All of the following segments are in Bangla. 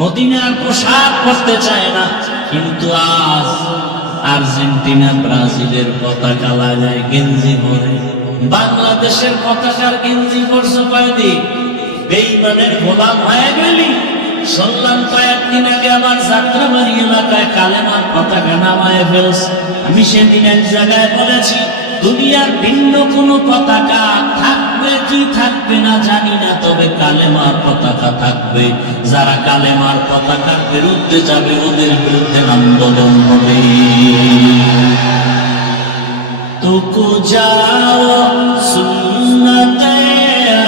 মদিনার পোশাক পরতে চায় না, কিন্তু আজ আর্জেন্টিনা ব্রাজিলের পতাকা লাগায় গেঞ্জি পরে, বাংলাদেশের পতাকার গেঞ্জি পরছো কয়দিন, বেঈমানের গোলাম হয়ে গেলি। শুনলাম কয়েকদিন আগে আমার যাত্রাবাড়ি এলাকায় কালেমার পতাকা নামায় ফেলছে। আমি সেদিন এক জায়গায় বলেছি, দুনিয়ার ভিন্ন কোনো পতাকা থাকবে কি থাকবে না জানি না, তবে কালেমার পতাকা থাকবে। যারা কালেমার পতাকার বিরুদ্ধে যাবে ওদের বিরুদ্ধে আন্দোলন হবে। তুকু যাও সুন্নতে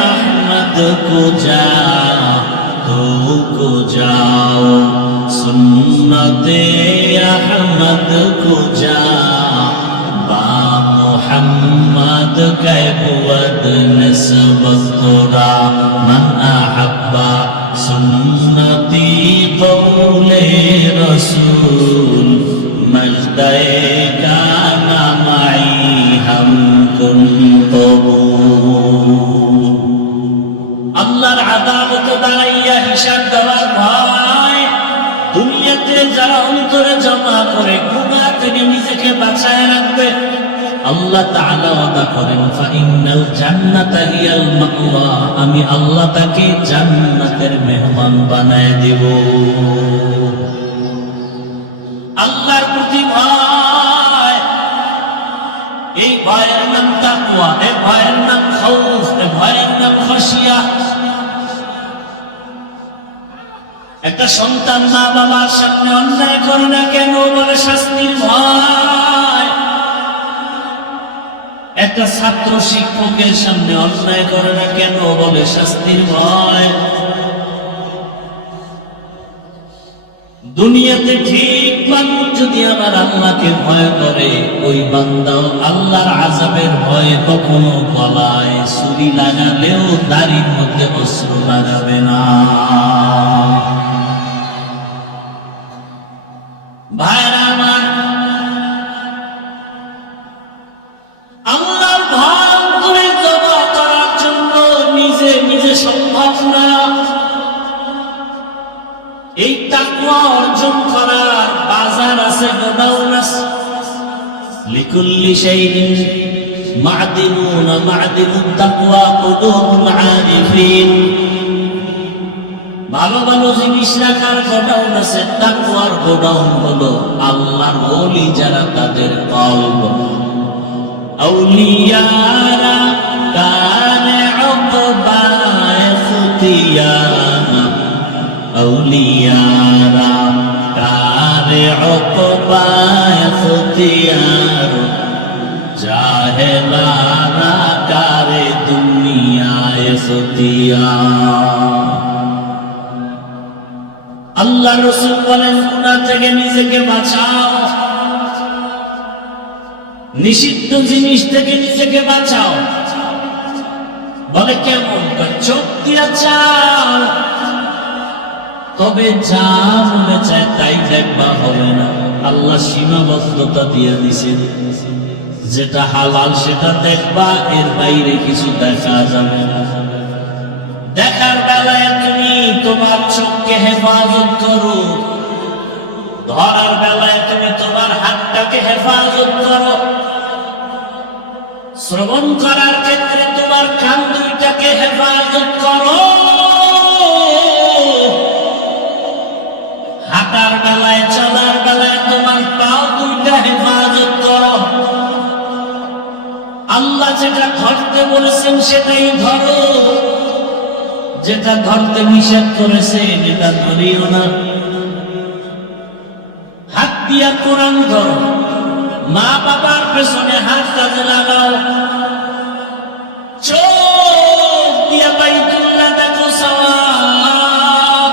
আহমদ কো যাও, তুকু যাও সুন্নতে আহমদ কো যাও, বা মুহাম্মদ কে বুদ নিসবত তোরা, মান আহাব্বা সুন্নতি কওলে রসূল, মজদায়ে কানা মাই হাম কুনতুবু। আল্লাহর আদালত দাঁড়াইয়া হিসাব দেওয়ার ভয় দুনিয়াতে যারা অন্তরে জমা করে গুনাহ থেকে নিজেকে বাঁচায় রাখবে, আল্লাহ তাআলা ওয়াদা করেন ফাইন্নাল জান্নাতা হিয়াল মাওয়া, আমি আল্লাহ তাকে জান্নাতের মেহমান বানায় দেব। আল্লাহর প্রতি ভয়, এই ভয়ের নাম তাকওয়া, এই ভয়ের নাম খাউফ, এই ভয়ের নাম খাশিয়া। একটা সন্তান মা বাবার সামনে অন্যায় করে না কেন, বলে শাস্তির ভয়। একটা ছাত্র শিক্ষকের সামনে অন্যায় করে না কেন, বলে শাস্তির ভয়। দুনিয়াতে ঠিক মানুষ যদি আমার আল্লাহকে ভয় করে, ওই বান্দাও আল্লাহর আযাবের ভয়ে কখনো গলায় ছুরি লাগালেও দাড়ির মধ্যে অশ্রু লাগাবে না। ভাইরা আমার, আল্লাহর ভয় করে জমা করার জন্য নিজে নিজে সম্ভব না। এই তাকওয়া অর্জন করার বাজার আছে, গোডাউন আছে। লিকুল্লি শাইইন মা'দিনুন মা'দিনুত তাকওয়া কুলুবুল আরিফিন। ভালো ভালো জিনিস রাখার গোডাউন আছে, তাকওয়ার গোডাউন হলো আল্লাহর ওলি যারা, তাদের কলব। আউলিয়ারা কানে উকবায়ে ফুতিয়ানা, আউলিয়ারা কারে উকবায়ে ফুতিয়ার, জাহেলারা কারে দুনিয়ায়ে ফুতিয়ার। আল্লাহ রাসূল বলেন, গুনাহ থেকে নিজেকে বাঁচাও, নিষিদ্ধ জিনিস থেকে নিজেকে বাঁচাও। বলে কেমন? চোখ দিয়া চাও, তবে যা মনে চায় তাই দেখবা হবে না। আল্লাহ সীমাবদ্ধতা দিয়ে দিছেন, যেটা হালাল সেটা দেখবা, এর বাইরে কিছু দেখা যাবে না। দেখার বেলায় তুমি তোমার চোখকে হেফাজত করো, ধরার বেলায় তুমি তোমার হাতটাকে হেফাজত করো, শ্রবণ করার ক্ষেত্রে তোমার কান দুইটাকে হেফাজত করো, হাঁটার বেলায় চলার বেলায় তোমার পাও দুইটা হেফাজত করো। আল্লাহ যেটা ধরতে বলেছেন সেটাই ধরো, যেটা ধরতে নিষেধ করেছেন এটা ধরিও না। হাত দিয়া কোরআন ধরো, মা বাবার পেছনে হাত কাজে লাগাও, চোখ দিয়া বাইতুল্লাহ দেখো সওয়াব,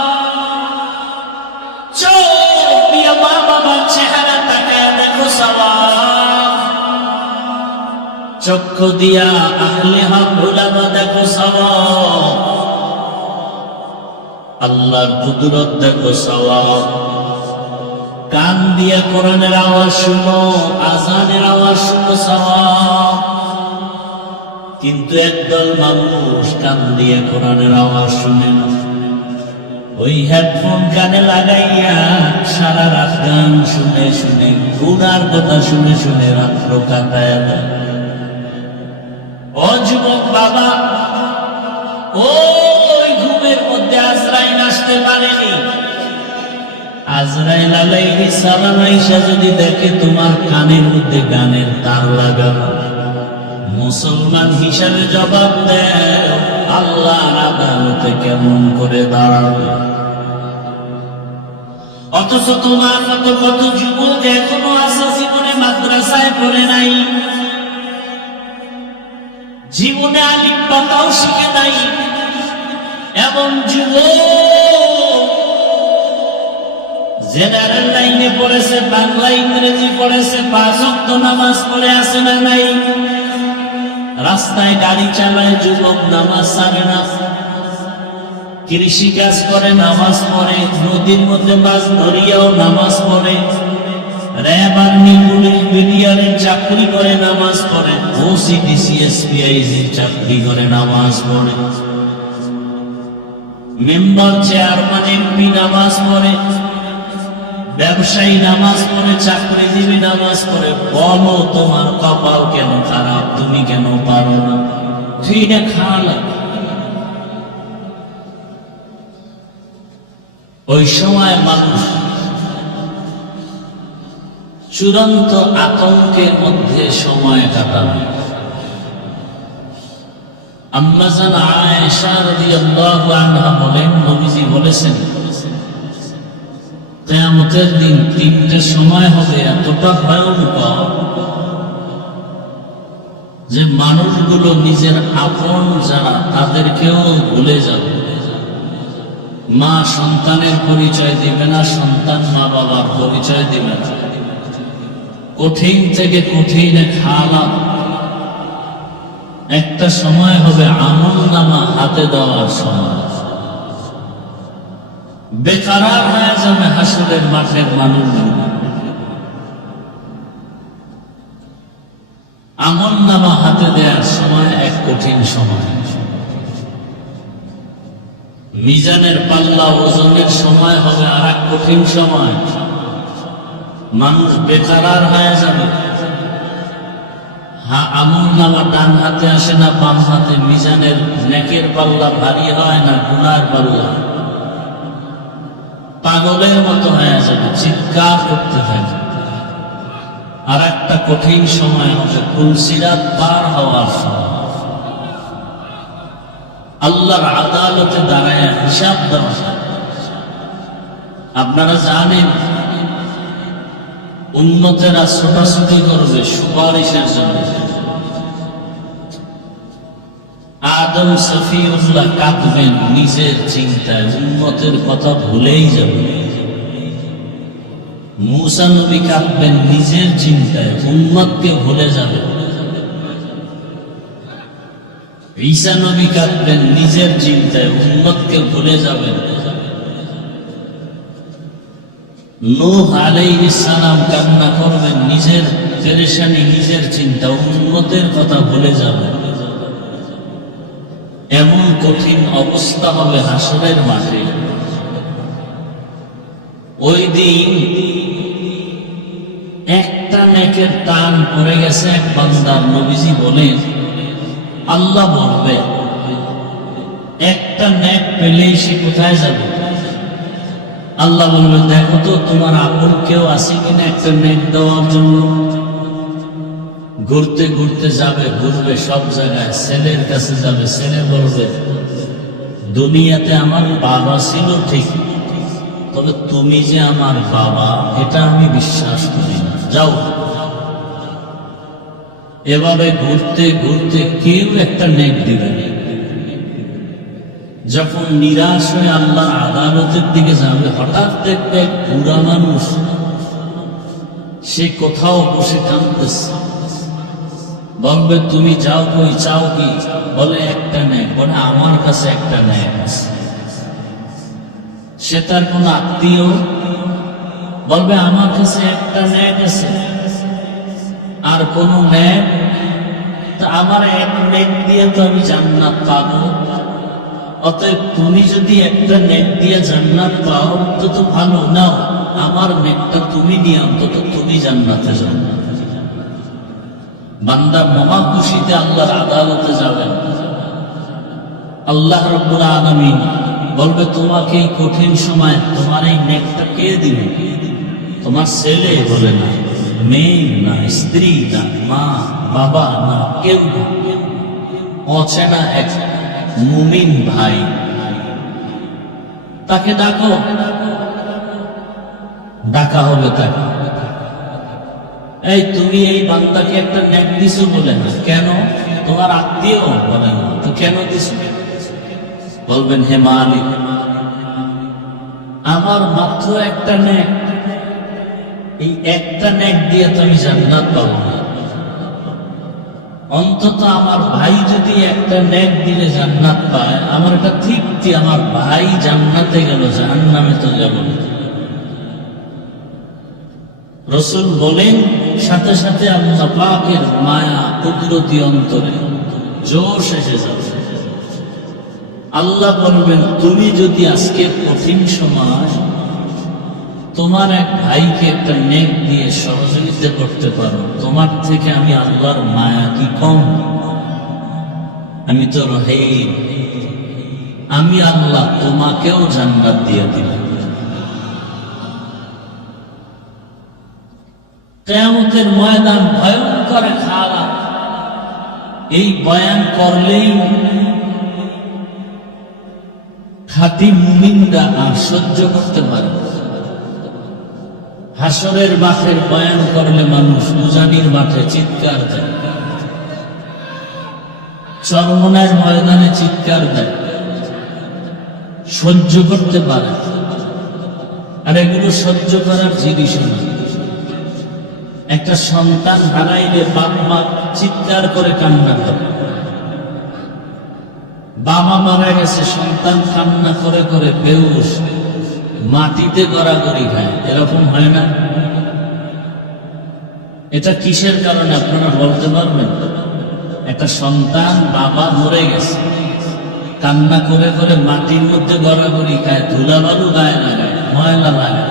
চোখ দিয়া মা বাবার চেহারা তাকায় দেখো সওয়াব, চক্ষু দিয়া আহলে হক উলামা দেখো সওয়াব, আল্লাহর কুদরত দেখো সওয়াব। কান দিয়ে কোরআনের আওয়াজ শুনো, আযানের আওয়াজ শুনো সওয়াব। কিন্তু একদল মানুষ কান দিয়ে কোরআনের আওয়াজ শুনে না, ওই হেডফোন কানে লাগাইয়া সারা রাত গান শুনে শুনে গুনার কথা শুনে শুনে রাত্র কাটায় দেয়। ও যুবক বাবা, ওই ঘুমের মধ্যে আজরাইল আসতে পারেনি। আজরাইল আলাইহিস সালাম আইসা যদি দেখে তোমার কানের মধ্যে গানের তার লাগানো, মুসলমান হিসাবে জবাব দেয়, আল্লাহর আদালতে কেমন করে দাঁড়াবে? অথচ তোমার মতো কত যুবক এখনো আছে জীবনে মাদ্রাসায় পড়ে নাই, জীবনে আলিফ বাতাও শিখে নাই। এমন যুবক জেনারেল লাইনে পড়েছে, বাংলা ইংরেজি পড়েছে, 5 ওয়াক্ত নামাজ পড়ে আছে না নাই? রাস্তায় গাড়ি চালায় যুবক, নামাজ ছাড়ে না। কৃষি কাজ করে, নামাজ পড়ে। নদীর মধ্যে মাছ ধরিয়াও নামাজ পড়ে। র্যাব, আর্মি, পুলিশ, বিডিআরের চাকরি করে, নামাজ পড়ে। ওসিডিসি, এসপিআইজির চাকরি করে, নামাজ পড়ে। মেম্বার, চেয়ারম্যান, এমপি নামাজ পড়ে। ব্যবসায়ী নামাজ পড়ে, চাকরিজীবী নামাজ পড়ে। বলো তোমার কপাল কেন খারাপ? তুমি কেন পারো না? তুই না খালা। ওই সময় মানুষ চূড়ান্ত আতঙ্কের মধ্যে সময় কাটাবে। আম্মা জান আয়েশা রাদিয়াল্লাহু আনহা বলেন, নবীজি বলেছেন, কিয়ামতের দিন 3টে সময় হবে এতটা ভয়ঙ্কর যে মানুষগুলো নিজের আপন যারা তাদেরকেও ভুলে যাবে। মা সন্তানের পরিচয় দিবে না, সন্তান মা বাবার পরিচয় দিবে না। কঠিন থেকে কঠিন হালাত। একটা সময় হবে আমলনামা হাতে দেওয়ার সময়। বেকারার হয়ে যাবে হাসরের মাঠের মানুষগুলো। আমলনামা হাতে দেওয়ার সময় এক কঠিন সময়। মিজানের পাল্লা ওজনের সময় হবে আর এক কঠিন সময়। মানুষ বেকারার হয়ে যাবে। আমলনামা ডান হাতে আসে না বাম হাতে। মিজানের নেকের পাল্লা ভারী হয় না গুনার পাল্লা। পাগলের মতো হয়ে যাবে, চিৎকার করতে থাকে। আর একটা কঠিন সময় হবে পুলসিরাত পার হওয়ার সময়। আল্লাহর আদালতে দাঁড়ায় হিসাব দেওয়া। আপনারা জানেন উম্মতেরা ছোটাছুটি করবে সুপারিশের জন্য। আদম সফিউল্লাহ কাঁদবেন নিজের চিন্তায়, উম্মতের কথা ভুলেই যাবে। মূসা নবী কাঁদবেন নিজের চিন্তায়, উম্মতকে ভুলে যাবে। ঈসা নবী কাঁদবেন নিজের চিন্তায়, উম্মতকে ভুলে যাবেন। নূহ আলাইহিস সালাম কান্না করবেন নিজের পেরেশানি, নিজের চিন্তা, উম্মতের কথা ভুলে যাবেন। এমন কঠিন অবস্থা হবে হাসরের মাঠে। ওই দিন একটা নেকের টান পড়ে গেছে এক বান্দার। নবীজি বলেন, আল্লাহ বলবে একটা নেক পেলেই সে কোথায় যাবে? আল্লাহ বলবে, দেখো তো তোমার আপন কেউ আছে কিনা একটা নেক দেওয়ার জন্য। ঘুরতে ঘুরতে যাবে, ঘুরবে সব জায়গায়। ছেলের কাছে যাবে, ছেলে বলবে, দুনিয়াতে আমার বাবা ছিল ঠিক, তবে তুমি যে আমার বাবা এটা আমি বিশ্বাস করি না, যাও। এভাবে ঘুরতে ঘুরতে কেউ একটা নেক দিবে। যখন নিরাশ হয়ে আল্লাহ আদালতের দিকে যাবে, হঠাৎ দেখবে এক বুড়া মানুষ, সে কোথাও বসে কাঁদতেছে। বলবে, তুমি যাও কই, চাও কি? বলে, একটা নেক। বলে, আমার কাছে একটা নেক আছে। সে তার কোন আত্মীয়? বলবে, আমার কাছে একটা নেক আছে। আর কোন নেক? তা আমার এক নেক দিয়ে তো আমি জান্নাত পাবো। অতএব তুমি যদি একটা নেক দিয়ে জান্নাত পাও তো ভালো, নাও আমার নেকটা তুমি নিয়ে অন্তত তুমি জান্নাতে যাও। বান্দা মহা খুশিতে আল্লাহর আদালতে যাবেন। আল্লাহ রাব্বুল আলামিন বলবে, তোমাকে এই কঠিন সময় তোমার এই নেকটা কে দিবে? তোমার ছেলে বলে না, মেয়ে না, স্ত্রী না, মা বাবা না, কেউ না, অচেনা এক মুমিন ভাই। তাকে ডাকো, ডাকা হবে তাকে, এই তুমি এই বান্দাকে একটা নেক দিছো বলে না, কেন? তোমার আত্মীয় বলে না, তো কেন দিছো? বলবেন, হে মালিক, আমার মাত্র একটা নেক, এই একটা নেক দিয়ে তো আমি জান্নাত পাবো না। অন্তত আমার ভাই যদি একটা নেক দিলে জান্নাত পায়, আমার এটা তৃপ্তি, আমার ভাই জান্নাতে গেল, জাহান্নামে তো গেল না। রাসূল বলেন, সাথে সাথে আল্লাহ পাকের মায়া কুদরতি অন্তরে জোশ এসে যাবে। আল্লাহ বলবেন, তুমি যদি আজকে কঠিন সময় তোমার এক ভাইকে একটা নেক দিয়ে সহযোগিতা করতে পারো, তোমার থেকে আমি আল্লাহর মায়া কি কম? আমি তো রহিম, আমি আল্লাহ তোমাকেও জান্নাত দিয়ে দিলাম। কিয়ামতের ময়দান ভয়ঙ্কর খারাপ। এই বয়ান করলেই খাঁটি মুমিনরা আর সহ্য করতে পারে। হাসরের মাঠের বয়ান করলে মানুষ উজানির মাঠে চিৎকার দেয়, চরমনার ময়দানে চিৎকার দেয়, সহ্য করতে পারে। আর এগুলো সহ্য করার জিনিস না। একটা সন্তান হারাইলে বাপ মা চিৎকার করে কান্না করে, বাবা মারা গেছে, সন্তান কান্না করে করে বেহুশ মাটিতে গড়াগড়ি খায়, এরকম হয় না? এটা কিসের কারণে আপনারা বলতে পারবেন? একটা সন্তান বাবা মরে গেছে, কান্না করে করে মাটির মধ্যে গড়াগড়ি খায়, ধুলাবালু গায়ে লাগায়, ময়লা লাগায়।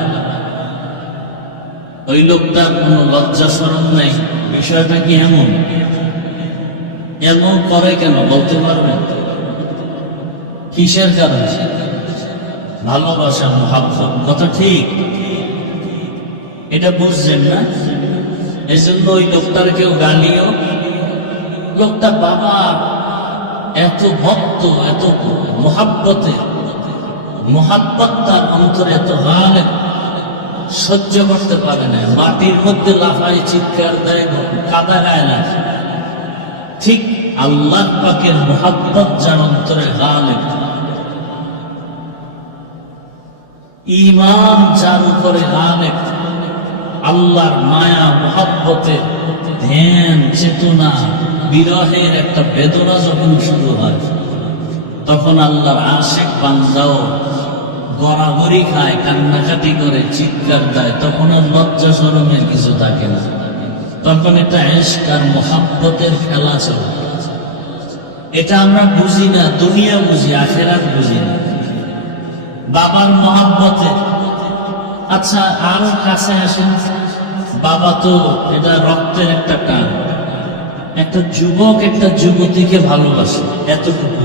ওই লোকটার কোনো লজ্জা শরম নাই। বিষয়টা কি এমন? এমন করে কেন বলতে পারবেন? কিসের কারণে? ভালোবাসা, মহাব্বত, কথা ঠিক। এটা বুঝছেন না? এই জন্য ওই লোকটার কেউ গালিও, লোকটা বাবা এত ভক্ত, এত মহাব্বতে, মহাব্বত তার অন্তরে এত হালে সহ্য করতে পারে না, মাটির মধ্যে লাফায়, চিৎকার দেয়, কাদা গায় না। ঠিক আল্লাহ পাকের মহাব্বত যার অন্তরে গালেব, ঈমান যার উপরে গালেব, আল্লাহর মায়া মহাব্বতে ধ্যান, চেতনা, বিরহের একটা বেদনা যখন শুরু হয়, তখন আল্লাহর আশিক বান্দাও গড়াগড়ি খায়, কান্নাকাটি করে, চিৎকার দেয়। তখন আর লজ্জা শরমের কিছু থাকে না, তখন এটা ইশক আর মুহাব্বতের খেলা চলে। এটা আমরা বুঝি না, দুনিয়া বুঝি, আখিরাত বুঝি না। বাবার মহাব্বতে, আচ্ছা আরো কাছে আসেন, বাবা তো এটা রক্তের একটা টান। একটা যুবক একটা যুবতীকে ভালোবাসে, এতটুকু,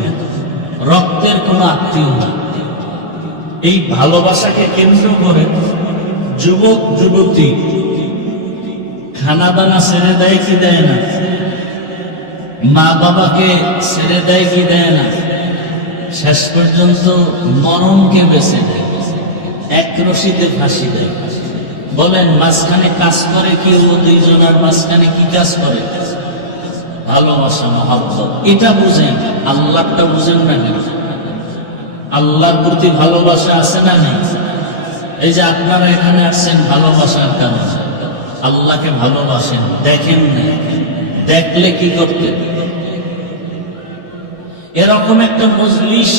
রক্তের কোনো আত্মীয় না। এই ভালোবাসাকে কেন্দ্র করে যুবক যুবতী খানা দানা ছেড়ে দেয় কি দেয় না? মা বাবাকে ছেড়ে দেয় কি দেয় না? শেষ পর্যন্ত মরণকে বেছে দেয়, এক রশিতে ফাঁসি দেয়। বলেন, মাঝখানে কাজ করে কি? ও দুইজনের মাঝখানে কি কাজ করে? ভালোবাসা, মহাব্বত। এটা বুঝেন, আল্লাহটা বুঝেন না কেন? আল্লাহর প্রতি ভালোবাসা আছে না নেই? এই যে আপনারা এখানে আসছেন ভালোবাসার কারণে, আল্লাহকে ভালোবাসেন, দেখেন না? দেখলে কি করতে? এরকম একটা মজলিস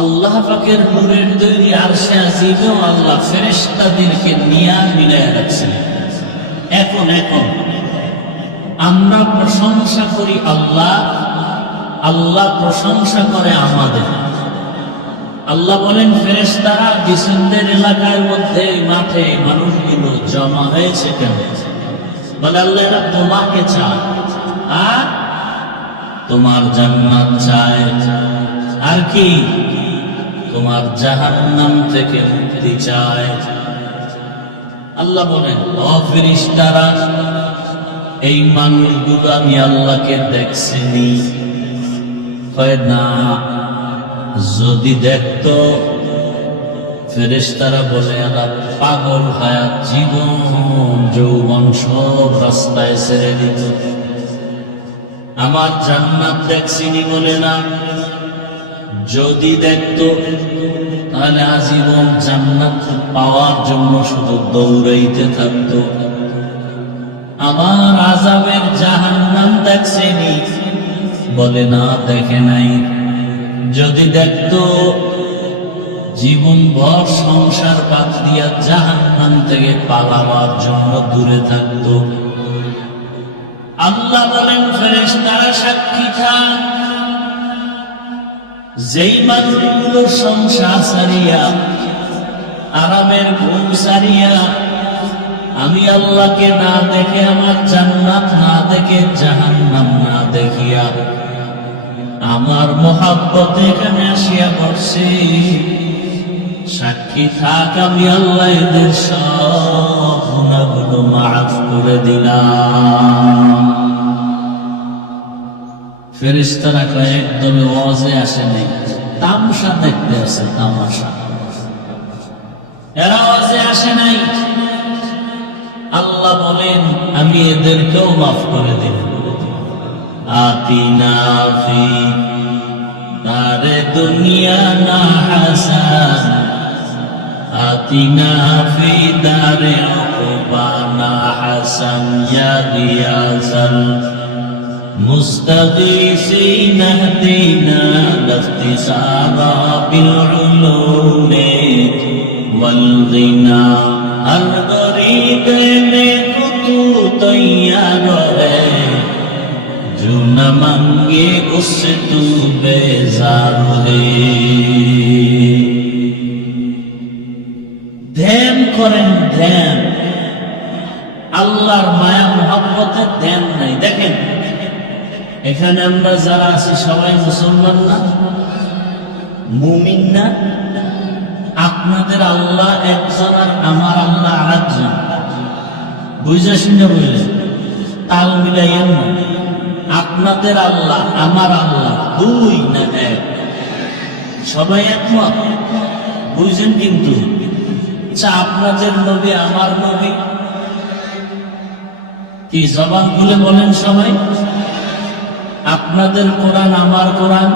আল্লাহ পাকের নূরের তৈরি আরশে আজিমেও আল্লাহ ফেরেশতাদেরকে নিয়ে মিলাইয়া রাখছেন। এখন আমরা প্রশংসা করি আল্লাহ, আল্লাহ প্রশংসা করে আমাদের। আল্লাহ বলেন, ফেরেশতারা জিসিমদের এলাকার মধ্যে মাঠে মানুষগুলো জমা হয়েছে কেন? বলে আল্লাহ এরা তোমাকে চায়, আর তোমার জান্নাত চায়, আর কি তোমার জাহান্নাম থেকে মুক্তি চায়। আল্লাহ বলেন, ও ফেরেশতারা, এই মানুষগুলো আমি আল্লাহকে দেখছিনি। কয় না, যদি দেখতো। ফেরেশতারা বলে, আল্লাহ পাগল হায়াত জীবন যৌবন সব রাস্তায় ছেড়ে দিত। আমার জান্নাত দেখছিনি বলে না, যদি দেখতো তাহলে আজীবন জান্নাত পাওয়ার জন্য শুধু দৌড়াইতে থাকতো। আমার আযাবের জাহান্নাম দেখছেনি বলে না, দেখে নাই। যদি দেখতো জীবন ভর সংসার বাদ দিয়া জাহান্নাম থেকে পালাবার জন্য দূরে থাকতো। আল্লাহ বলেন, ফেরেশতারা সাক্ষী থাক, যেই মানুষগুলো সংসার ছাড়িয়া আরামের ঘুম ছাড়িয়া আমি আল্লাহকে না দেখে, আমার জান্নাত না দেখে, জাহান্নাম না দেখিয়া আমার মহাব্বতে এখানে আসিয়া পড়ছে, সাক্ষী থাক আমি আল্লাহ এদের সব গুনাহগুলো মাফ করে দিলাম। ফেরেশতারা কয়েক দলে ওয়াজে আসে নাই, তামাশা দেখতে আসে, তামাশা। এরা ওয়াজে আসে নাই। আল্লাহ বলেন, আমি এদেরকেও মাফ করে দিলাম। আতিনা ফি দারে দুনিয়া না হাসান, আতিনা ফি দারে উকবা না হাসান, ইয়া গিয়াসাল মুস্তাগীসিন ইহদিনা লাফতিসারা বিল উলুমি ওয়াল গিনা, হর গরিবে নে তু তৈয়ার है, जो न मांगे उससे तू बेजार है। ধ্যান করেন, ধ্যান। আল্লাহর মায়া মহব্বতের ধ্যান নাই। দেখেন, এখানে আমরা যারা আছি সবাই মুসলমান না, মুমিন না। আপনাদের আল্লাহ একজন আর আমার আল্লাহ আরেকজন। বুঝা শুনে বললেন, তাল মিলাইয়েন না। আপনাদের আল্লাহ আমার আল্লাহ দুই না এক? সবাই একমত? বুঝছেন? কিন্তু আপনাদের নবী আমার নবী কি জবান খুলে বলেন সবাই? আপনাদের কোরআন আমার কোরআন,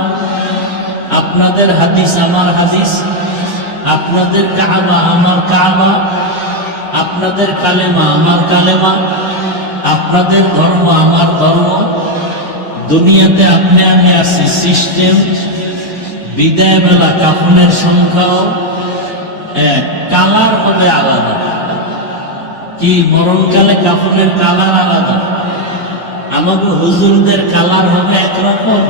আপনাদের হাদিস আমার হাদিস, আপনাদের কাবা আমার কাবা, আপনাদের কালেমা আমার কালেমা, আপনাদের ধর্ম আমার ধর্ম। দুনিয়াতে আপনি আমি আছি সিস্টেম। বিদায় বেলা কাফনের সংখ্যাও এক, কালার হবে আলাদা। কি মরণকালে কাফনের কালার আলাদা। আমাদের হুজুরদের কালার হবে একরকম,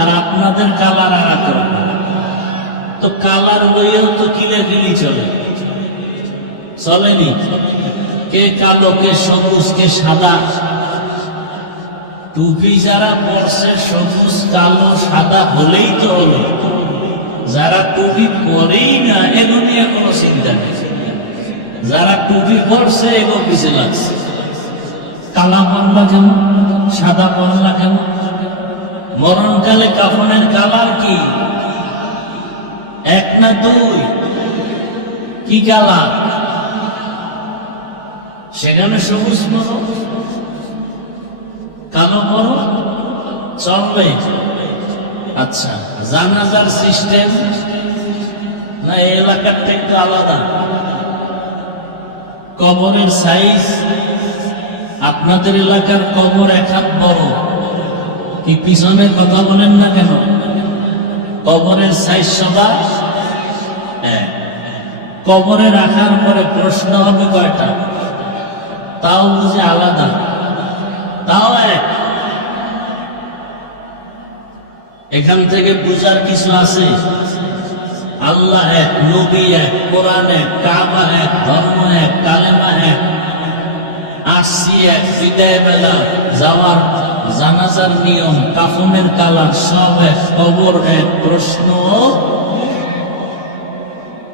আর আপনাদের কালার আর একরকম। তো কালার লইয়াও তো কিলাকিলি চলে, চলেনি? কে কালো, কে সবুজ, কে সাদা। টুপি যারা পরছে সবুজ কালো সাদা হলেই তো হলো। যারা টুপি পরেই না, এগুলো নিয়ে কোনো চিন্তা নেই। যারা টুপি পরছে এগুলো পিছিয়ে লাগছে। কালা পরলা কেন, সাদা পরলা কেন? মরণকালে কাফনের কালার কি এক না দুই? কি কালার? সেখানে সবুজ পরো, কালো পরো, চলবে? আচ্ছা, জানাজার সিস্টেম না এলাকার থেকে আলাদা? কবরের সাইজ, আপনাদের এলাকার কবর এক হাত বড়, কি পিছনের কথা বলেন না কেন? কবরের সাইজ সবার এক। কবরে রাখার পরে প্রশ্ন হবে কয়টা? তাও বুঝে আলাদা, তাও এক। এখান থেকে বুঝার কিছু আছে? আল্লাহ এক, নবী এক, কোরআন এক, কাবা এক, ধর্ম এক, কালেমা এক, আসছি এক, বিদায় বেলা যাওয়ার জানাজার নিয়ম, কাফনের কালার সব এক, কবর এক, প্রশ্ন।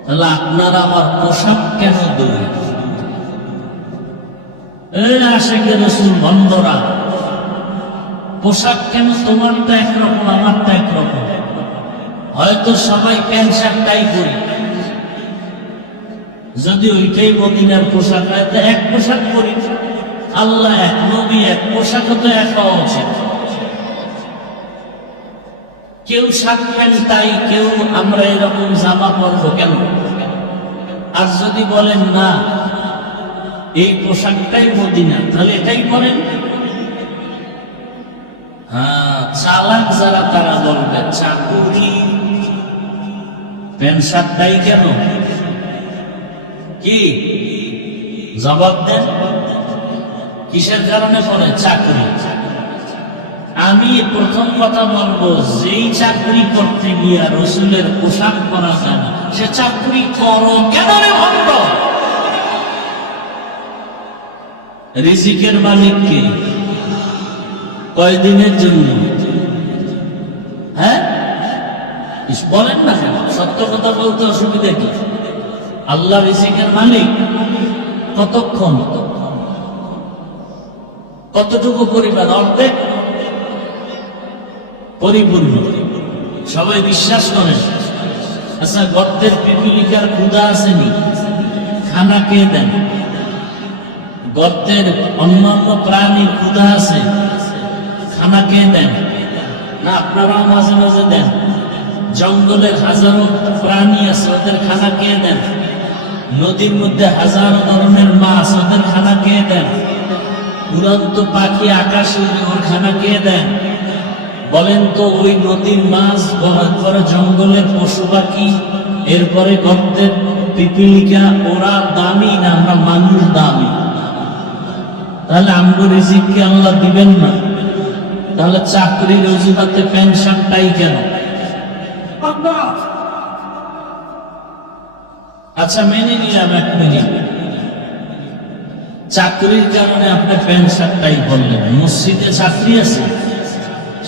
তাহলে আপনারা আমার পোশাক কেন দুই? আশেকে রসুল বন্ধরা, পোশাক কেন তোমারটা একরকম আমারটা একরকম? হয়তো সবাই প্যান্ট শার্ট টাই করি, যদি ওইটাই মদিনার পোশাক হয় তো এক পোশাক করি। আল্লাহ এক, নবী এক, পোশাক তো এক হওয়া উচিত। কেউ শার্ট প্যান্ট তাই, কেউ আমরা এরকম জামা পরবো কেন? আর যদি বলেন না এই পোশাকটাই মদিনা, তাহলে এটাই পরেন। হ্যাঁ, চালাক যারা তারা বলবে চাকুরি প্যান্ট শার্টটাই কেন? কি জবাব দেন? কিসের কারণে পরে? চাকরি। আমি প্রথম কথা বলবো, যেই চাকরি করতে গিয়া রসুলের পোশাক পরা যায় না, সে চাকরি করো কেন রে ভণ্ড? রিজিকের মালিক কে? কয়দিনের জন্য? হ্যাঁ বলেন না কেন? সত্য কথা বলতে অসুবিধা কি? আল্লাহ রিজিকের মালিক। কতক্ষণ? কতটুকু পরিমাণ? অর্ধেক? পরিপূর্ণ? সবাই বিশ্বাস করেন? আচ্ছা, গর্তের পিপিলিকার ক্ষুধা আসেনি, খানা কে দেন? গর্তের অন্যান্য প্রাণীর ক্ষুধা আছে, খানা কে দেন? না আপনারাও মাঝে মাঝে দেন? জঙ্গলের হাজারো প্রাণী আছে, ওদের খানা কে দেন? নদীর মধ্যে হাজারো ধরনের মাছ, ওদের খানা কে দেন? উড়ন্ত পাখি আকাশে ওর খানা কে দেন? বলেন তো, ওই নদীর মাছ, পরে জঙ্গলের পশু পাখি, এরপরে গর্তের পিপিলিকা, ওরা দামি না আমরা মানুষ দামি? তাহলে আমগো রিজিককে আল্লাহ দিবেন না? তাহলে চাকরির অজুহাতে প্যান্ট শার্টটাই কেন? আচ্ছা মেনে নিলাম, এক মিনিট, চাকরির কারণে আপনি প্যান্ট শার্টটাই বললেন। মসজিদে চাকরি আছে,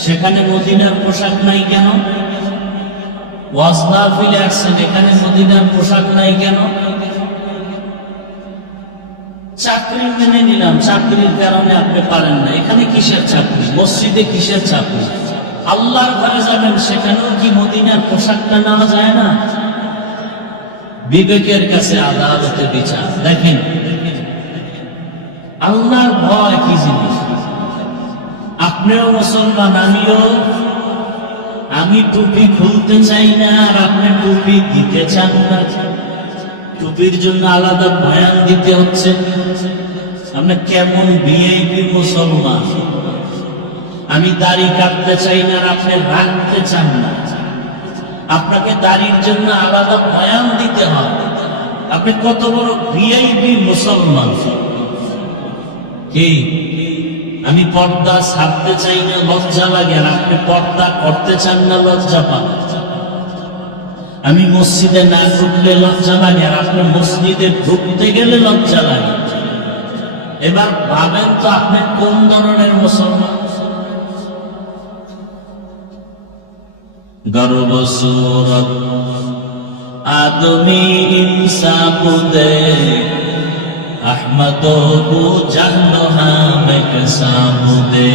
সেখানে মদিনার পোশাক নাই কেন? ওয়াজ মাহফিলে আসছেন, এখানে মদিনার পোশাক নাই কেন? চাকরি মেনে নিলাম, চাকরির কারণে আপনি পারেন না, এখানে কিসের চাকরি? মসজিদে কিসের চাকরি? আল্লাহর ঘরে যাবেন, সেখানেও কি মদিনার পোশাকটা নেওয়া যায় না? বিবেকের কাছে আদালতে বিচার। দেখেন আল্লাহর ভয় কি জিনিস। আপনিও মুসলমান, আমিও। আমি টুপি খুলতে চাই না, আর আপনি টুপি দিতে চান না। টুপির জন্য আলাদা বয়ান দিতে হচ্ছে। আপনি কেমন ভিআইপি মুসলমান? আমি দাড়ি কাটতে চাই না, আর আপনি রাখতে চান না। আপনাকে দাড়ির জন্য আলাদা বয়ান দিতে হয়। আপনি কত বড় ভিআইপি মুসলমান? কি আমি পর্দা ছাড়তে চাই না, লজ্জা লাগে, আর আপনি পর্দা করতে চান না, লজ্জা পান? আমি মসজিদে না ঢুকলে লজ্জা লাগে, আর আপনি মসজিদে ঢুকতে গেলে লজ্জা লাগে। এবার ভাবেন তো আপনি কোন ধরনের মুসলমান? গর্ব সুরত আদমি ইনসাফ দে আহমদো বু জানো হামেক সামুদে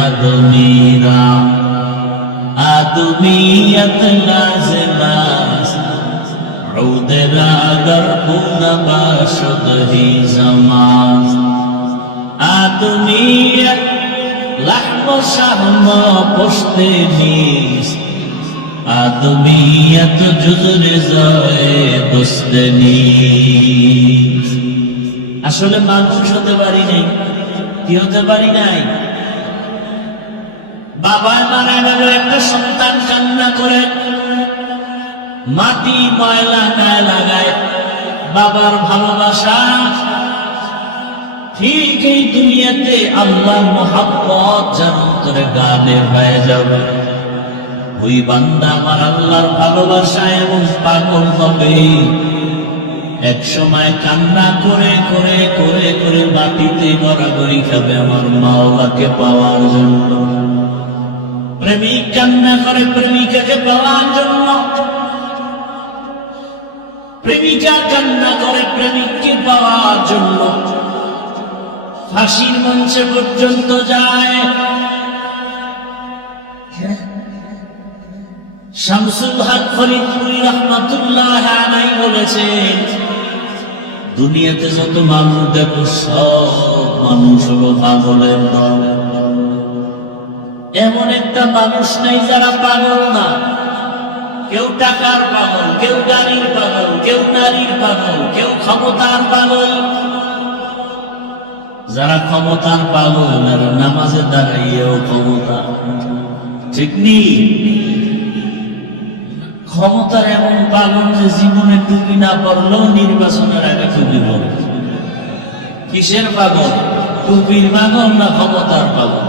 আদমিরা আদমিয়ত লাজমাস উদরা গরবুনা বাশুদ হি জামান আদমিয়ত লাহম শাহম পুশতে নিস আদমিয়ত জুজরে যায় দুস্তনি। আসলে মানুষ হতে পারি নাই। কি হতে পারি নাই? বাবা মারা গেল, একটা সন্তান কান্না করে মাটি ময়লা গায়ে লাগায়। বাবার ভালোবাসা ঠিক এই দুনিয়াতে আল্লাহর মোহাব্বত যার অন্তরে গানে হয়ে যাবে। ওই বান্দা আমার আল্লাহর ভালোবাসায় এমন পাগল হবে, এক সময় কান্না করে করে করে করে মাটিতে গড়াগড়ি খাবে আমার মাওলাকে পাওয়ার জন্য। প্রেমিক কান্না করে প্রেমিকাকে পাওয়ার জন্য, প্রেমিকা কান্না করে প্রেমিককে পাওয়ার জন্য, ফাঁসির মঞ্চে পর্যন্ত যায়। শামসুল হক ফরিদপুরি রহমাতুল্লাহ আলাইহি বলেছেন, দুনিয়াতে যত মানুষ দেখো সব মানুষ হলো পাগলের দল। এমন একটা মানুষ নাই যারা পাগল না। কেউ টাকার পাগল, কেউ গাড়ির পাগল, কেউ নারীর পাগল, কেউ ক্ষমতার পাগল। যারা ক্ষমতার পাগল এরা নামাজে দাঁড়াইয়েও ক্ষমতা, ঠিক নেই। ক্ষমতার এমন পাগল যে জীবনে টুপি না পড়লেও নির্বাচনের আগে টুপি পড়ে। কিসের পাগল? টুপির পাগল না ক্ষমতার পাগল?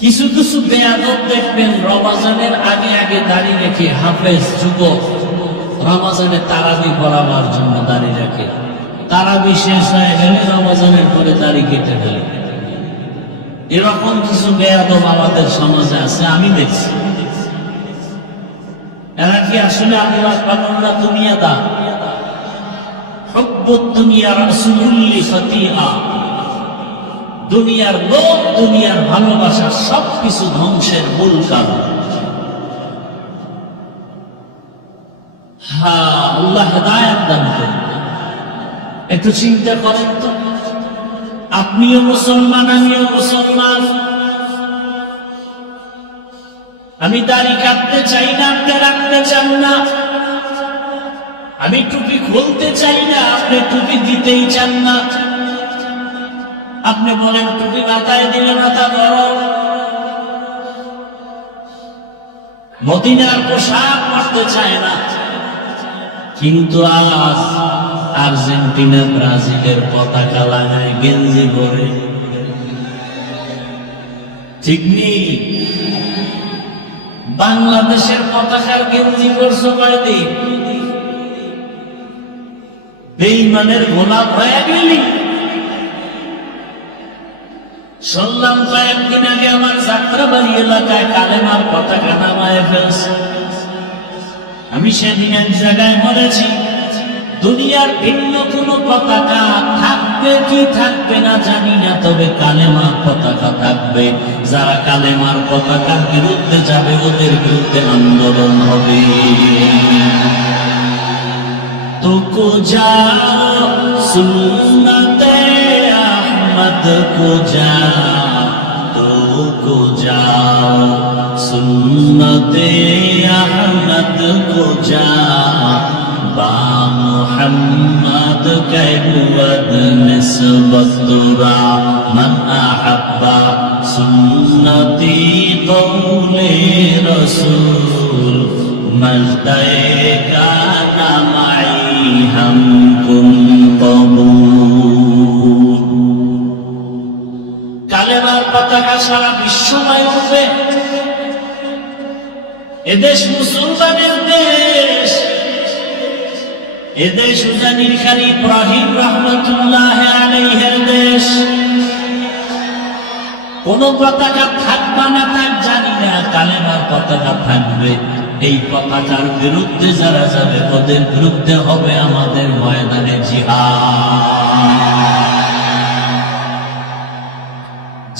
কিছু কিছু বেয়াদব দেখবেন রমাজানের আগে আগে দাড়ি রেখে, হাফেজ যুবক রমাজানে তারাবি পড়াবার জন্য দাড়ি রাখে, তারাবি শেষ হয়ে গেলে রমাজানের পরে দাড়ি কেটে ফেলে। এরকম কিছু বেয়াদব আমাদের সমাজে আছে, আমি দেখছি। এরা কি আসলে আল্লাহর পাগল না দুনিয়াদা? হুব্বুদ দুনিয়া রাসূলুল্লি ফাতিহা। দুনিয়ার লোভ, দুনিয়ার ভালোবাসা সবকিছু ধ্বংসের মূল কারণ। হ্যাঁ, আল্লাহ হেদায়েত দান করেন। একটু চিন্তা করেন তো, আপনিও মুসলমান, আমিও মুসলমান। আমি দাড়ি কাটতে চাই না, আপনি রাখতে চান না। আমি টুপি খুলতে চাই না, আপনি টুপি দিতেই চান না। আপনি বলেন টুপি মাথায় দিলে মাথা গরম। মদিনার পোশাক পরতে চায় না, কিন্তু আজ আর্জেন্টিনা ব্রাজিলের পতাকা লাগায় গেঞ্জি পরে, ঠিক নেই। বাংলাদেশের পতাকার গেঞ্জি পরছো কয়দিন? বেঈমানের গোলাপ হয়ে গেলি। শুনলাম কয়েকদিন আগে আমার যাত্রাবাড়ি এলাকায় কালেমার পতাকা নামায় ফেলছে। আমি সেদিন এক জায়গায় বলেছি, দুনিয়ার ভিন্ন কোন পতাকা থাকবে কি থাকবে না জানি না, তবে কালেমার পতাকা থাকবে। যারা কালেমার পতাকার বিরুদ্ধে যাবে ওদের বিরুদ্ধে আন্দোলন হবে। তো কো যাও সুন্নতে আহমদ কো যাও, তো কো যাও সুন্নতে আহমদ কো যাও, বা মুহাম্মদ কে বুদ নিসবত রা মান আহাব্বা সুন্নতি কওলে রাসূল মজদায়ে কানা মাই হামকুম কবুল। কালেমার পতাকা সারা বিশ্বময় উঠবে। এদেশ মুসলমানের দেশ, এদেশ উজানির খালি ইব্রাহিম রহমতুল্লাহ আলাইহির দেশ। কোন পতাকা থাকবে না থাক জানি না, কালেমার পতাকা থাকবে। এই পতাকার বিরুদ্ধে যারা যাবে ওদের বিরুদ্ধে হবে আমাদের ময়দানে জিহাদ।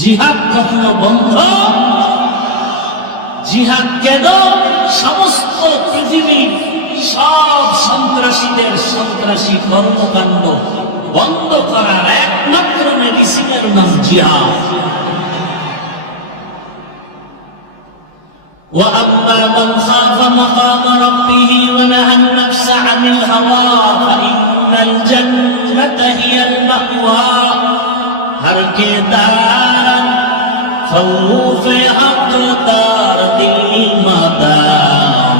জিহাদ কখনো বন্ধ? জিহাদ কেন? সমস্ত পৃথিবীর সব সন্ত্রাসীদের সন্ত্রাসী কর্মকাণ্ড বন্ধ করার একমাত্র মেডিসিনের নাম জিহাদ। وأما من خاف مقام ربه ونهى النفس عن الهوى فإن الجنة هي المأوى. हर के दार खौफ हक दार दिल मदाम,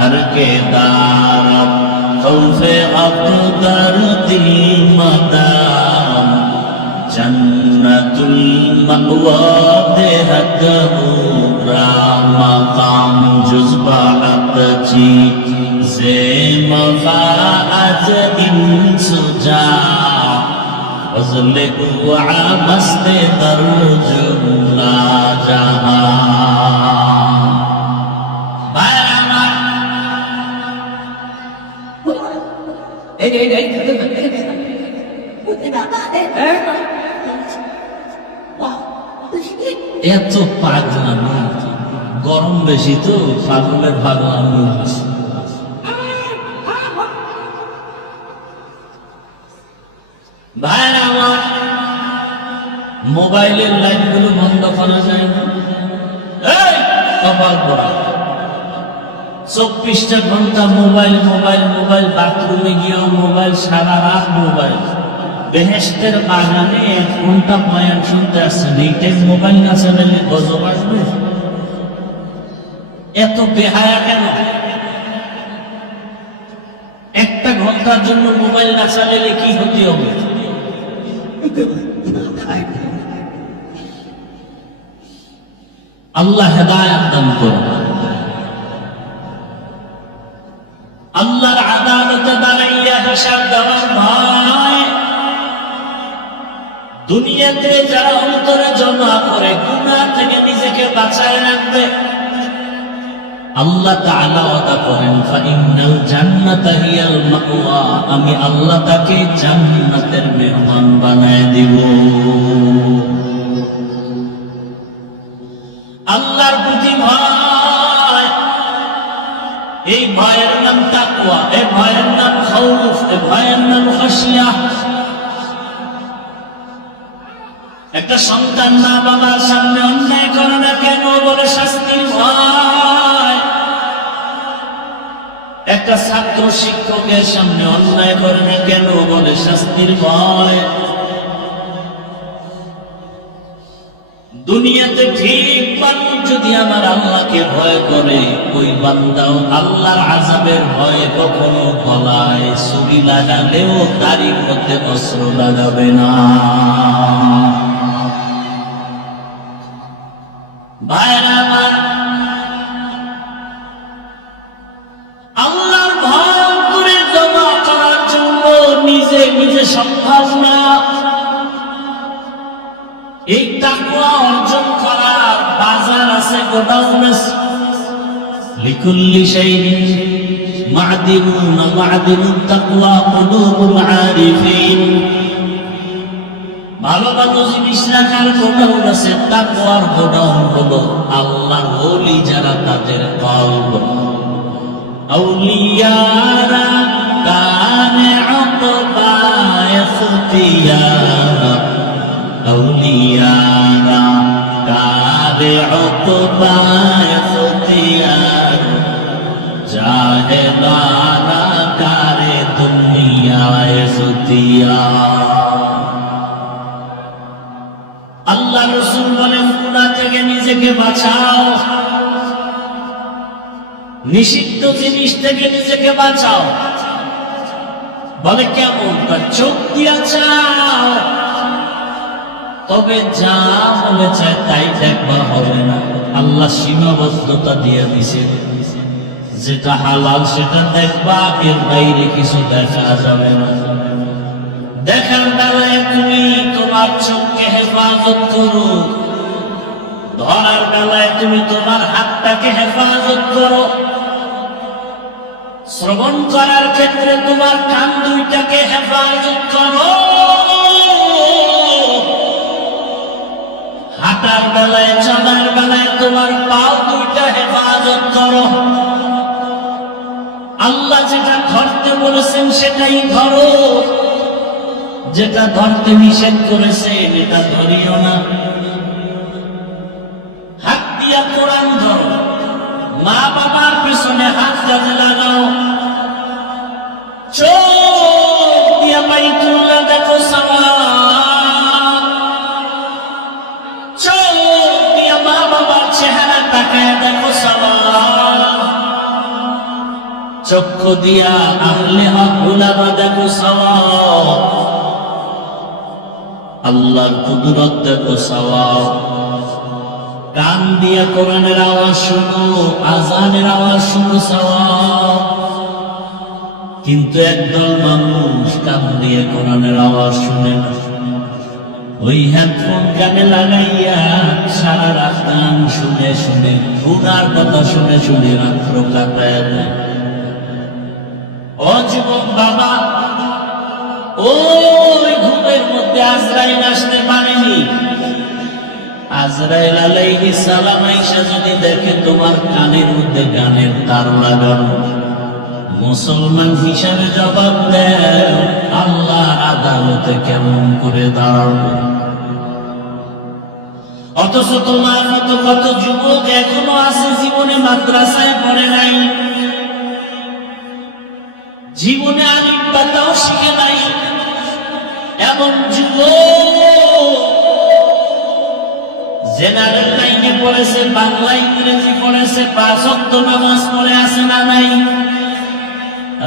हर के दार खौफ हक दार दिल मदाम, जन्नतुल मअवा देहत بچی زیم فاعت انسجا فضل قوع مست در جملا جہاں এত পাগলামি গরম বেশি তো পাগলের পাগলামি হচ্ছে ভাইরা আমার মোবাইলের লাইট গুলো বন্ধ করা যায় না এই কপাল পড়া 24টা ঘন্টা মোবাইল মোবাইল মোবাইল বাথরুমে গিয়েও মোবাইল সারা রাত মোবাইল বেহেশতের বাগানে 1 ঘন্টা বয়ান শুনতে আসছেন এই টাইম মোবাইল না চালালে গজব আসবে এত বেহায়া কেন 1 ঘন্টার জন্য মোবাইল না চালালে কি ক্ষতি হবে আল্লাহ হেদায়েত দান করুন আল্লাহর আদালতে দাঁড়াইয়া হিসাব দেওয়ার ভয় দুনিয়াতে যারা অন্তরে জমা করে গুনাহ থেকে নিজেকে বাঁচায় রাখবে আল্লাহ তাআলা ওয়াদা করেন ফাইন্নাল জান্নাতা হিয়াল মাওয়া আমি আল্লাহ তাকে জান্নাতের মেহমান বানায় দিব আল্লাহর প্রতি ভয় এই ভয়ের নাম তাকওয়া এই ভয়ের নাম খাউফ এই ভয়ের নাম খাশিয়া একটা সন্তান মা বাবার সামনে অন্যায় করে না কেন বলে শাস্তির ভয় একটা ছাত্র শিক্ষকের সামনে অন্যায় করে না কেন বলে শাস্তির ভয় দুনিয়াতে ঠিক মানুষ যদি আমার আল্লাহকে ভয় করে ওই বান্দাও আল্লাহর আযাবের ভয়ে কখনো গলায় ছুরি লাগালেও দাড়ির মধ্যে অস্ত্র লাগাবে না ভাইরা আমার আল্লাহর ভয় করে জমা করার জন্য নিজে নিজে সম্ভব না এই তাকওয়া অর্জন করার বাজার আছে গোডাউন আছে লিকুল্লি শাইইন মা'দিনুন মা'দিনুত তাকওয়া কুলুবুল আরিফিন ভালো ভালো জিনিস রাখার গোডাউন আছে তাকওয়ার গোডাউন হলো আল্লাহর ওলি যারা তাদের কলব আউলিয়ারা কানে উকবা ইখতিয়ারা আউলিয়ারা কারে উকবা ইখতিয়ার জাহেলারা কারে দুনিয়া ইখতিয়ার আল্লাহ রাসূল বলেন গুনাহ থেকে নিজেকে বাঁচাও নিষিদ্ধ জিনিস থেকে নিজেকে বাঁচাও বলে কেমন চোখ দিয়া চাও তবে যা মনে চায় তাই দেখবা হবে না আল্লাহ সীমাবদ্ধতা দিয়ে দিয়েছে যেটা হালাল সেটা দেখবা এর বাইরে কিছু দেখা যাবে না দেখার বেলায় তুমি তোমার চোখকে হেফাজত করো ধরার বেলায় তুমি তোমার হাতটাকে হেফাজত করো শ্রবণ করার ক্ষেত্রে তোমার কান দুইটাকে হেফাজত করো হাঁটার বেলায় চলার বেলায় তোমার পাও দুইটা হেফাজত করো আল্লাহ যেটা ধরতে বলেছেন সেটাই ধরো যেটা ধরতে নিষেধ করেছেন এটা ধরিও না হাত দিয়া কোরআন ধরো মা বাবার পিছনে হাত কাজে লাগাও চোখ দিয়া বাইতুল্লাহ দেখো সাওয়াব চোখ দিয়া মা বাবার চেহারা তাকায় দেখো সাওয়াব চক্ষু দিয়া আহলে হক উলামা দেখো সাওয়াব আল্লাহর কুদরত দেখো সওয়াব কান দিয়ে কোরআনের আওয়াজ শুনো, আজানের আওয়াজ শুনো সওয়াব। কিন্তু একদল মানুষ কান দিয়ে কোরআনের আওয়াজ শুনে না, ওই হেডফোন কানে লাগাইয়া সারা রাত গান শুনে শুনে, গুনার কথা শুনে শুনে রাত্র কাটায় দেয়। ও যুবক বাবা, ওই ঘুমের মধ্যে আজরাইল আসতে পারেনি। আজরাইল আলাইহিস সালাম আইসা যদি দেখে তোমার কানের মধ্যে গানের তার লাগানো, মুসলমান হিসাবে জবাব দেয়, আল্লাহর আদালতে কেমন করে দাঁড়াবো? অথচ তোমার মতো কত যুবক এখনো আছে জীবনে মাদ্রাসায় পড়ে নাই, জীবনে আলিফ বাতাও শিখে নাই। এমন যুবক জেনারেল লাইনে পড়েছে, বাংলা ইংরেজি পড়েছে, 5 ওয়াক্ত নামাজ পড়ে আছে না নাই?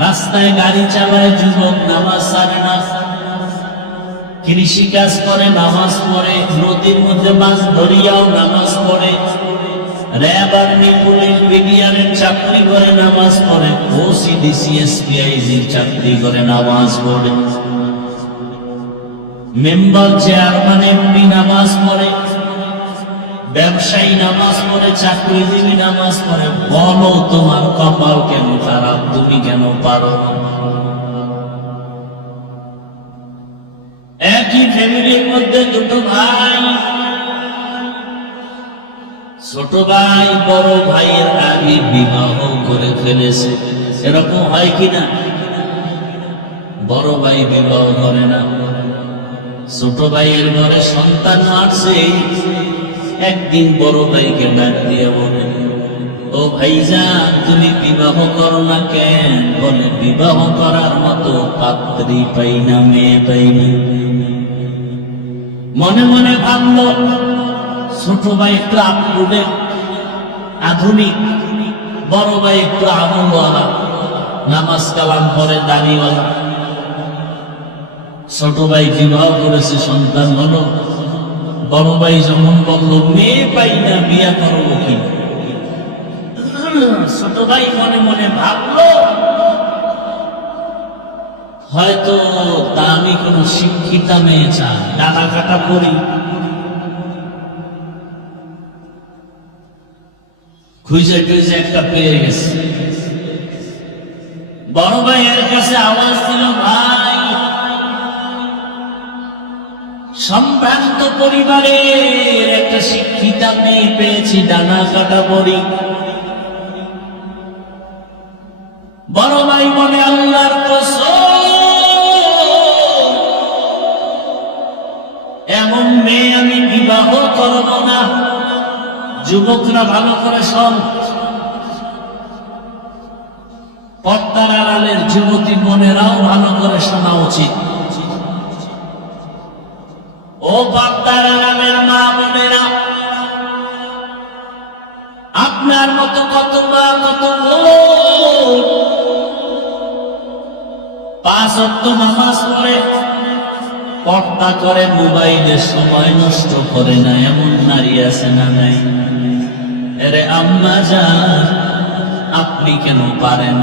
রাস্তায় গাড়ি চালায় যুবক, নামাজ ছাড়ে না। কৃষি কাজ করে, নামাজ পড়ে। নদীর মধ্যে মাছ ধরিয়াও নামাজ পড়ে। র্যাব, আর্মি, পুলিশ, বিডিআরের চাকরি করে, নামাজ পড়ে। ওসিডিসি, এসপিআইজির চাকরি করে, নামাজ পড়ে। মেম্বার, চেয়ারম্যান, এমপি নামাজ পড়ে। ব্যবসায়ী নামাজ পড়ে, চাকরিজীবী নামাজ পড়ে। বলো তোমার কপাল কেন খারাপ? তুমি কেন পারো না? একই ফ্যামিলির মধ্যে দুটো ভাই, ছোট ভাই বড় ভাইয়ের আগে বিবাহ করে ফেলেছে। এরকম হয় কিনা? বড় ভাই বিবাহ করে না, ছোট ভাইয়ের ঘরে সন্তান আসছে। একদিন বড় ভাইকে ডাক দিয়ে বলে, ও ভাইজান, তুমি বিবাহ করো না কেন? বলে, বিবাহ করার মতো পাত্রী পাই না, মেয়ে পাই না। মনে মনে ভাবলো, ছোট ভাই একটু আপডেট, আধুনিক, বড় ভাই একটু আমলওয়ালা, নামাজ কালাম পরে, দাড়িওয়ালা। ছোট ভাই বিবাহ করেছে, সন্তান হলো। বড় ভাই যখন বললো, মেয়ে পাই না, বিয়া করবো কি? ছোট ভাই মনে মনে ভাবলো, হয়তো তা আমি কোন শিক্ষিতা মেয়ে চাই, ডানা কাটা পড়ি। খুঁজে টুজে একটা পেয়ে গেছে। বড় ভাইয়ের কাছে আওয়াজ দিল, ভাই, সম্ভ্রান্ত পরিবারের একটা শিক্ষিতা মেয়ে পেয়েছি, ডানা কাটা পড়ি। বড় ভাই বলে, আল্লাহর কসম, এমন মেয়ে আমি বিবাহ করব না। যুবকরা ভালো করে শোন, পর্দার আড়ালের যুবতী বোনেরাও ভালো করে শোনা উচিত। ও পর্দার আড়ালের মা বোনেরা, আপনার মতো কত মা, কত বোন 5 ওয়াক্ত নামাজ পড়ে, পর্দা করে, মোবাইলে সময় নষ্ট করে না, এমন নারী আছে না নাই? আরে আম্মা জান, আপনি কেন পারেন?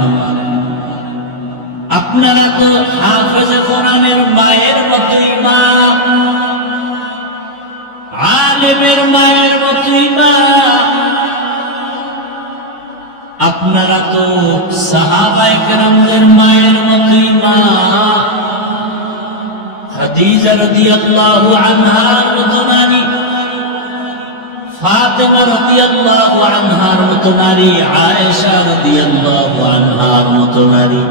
আপনারা তো হাফেজে কোরআনের মায়ের মতোই মা, আলেমের মায়ের মতোই মা। আপনারা তো সাহাবায়ে কেরামদের মায়ের মতোই মা। খাদিজা রাদিয়াল্লাহু আনহার মতো নারী, ফাতেমা রাদিয়াল্লাহু আনহার মতো নারী, আয়েশা রাদিয়াল্লাহু আনহার মতো নারী।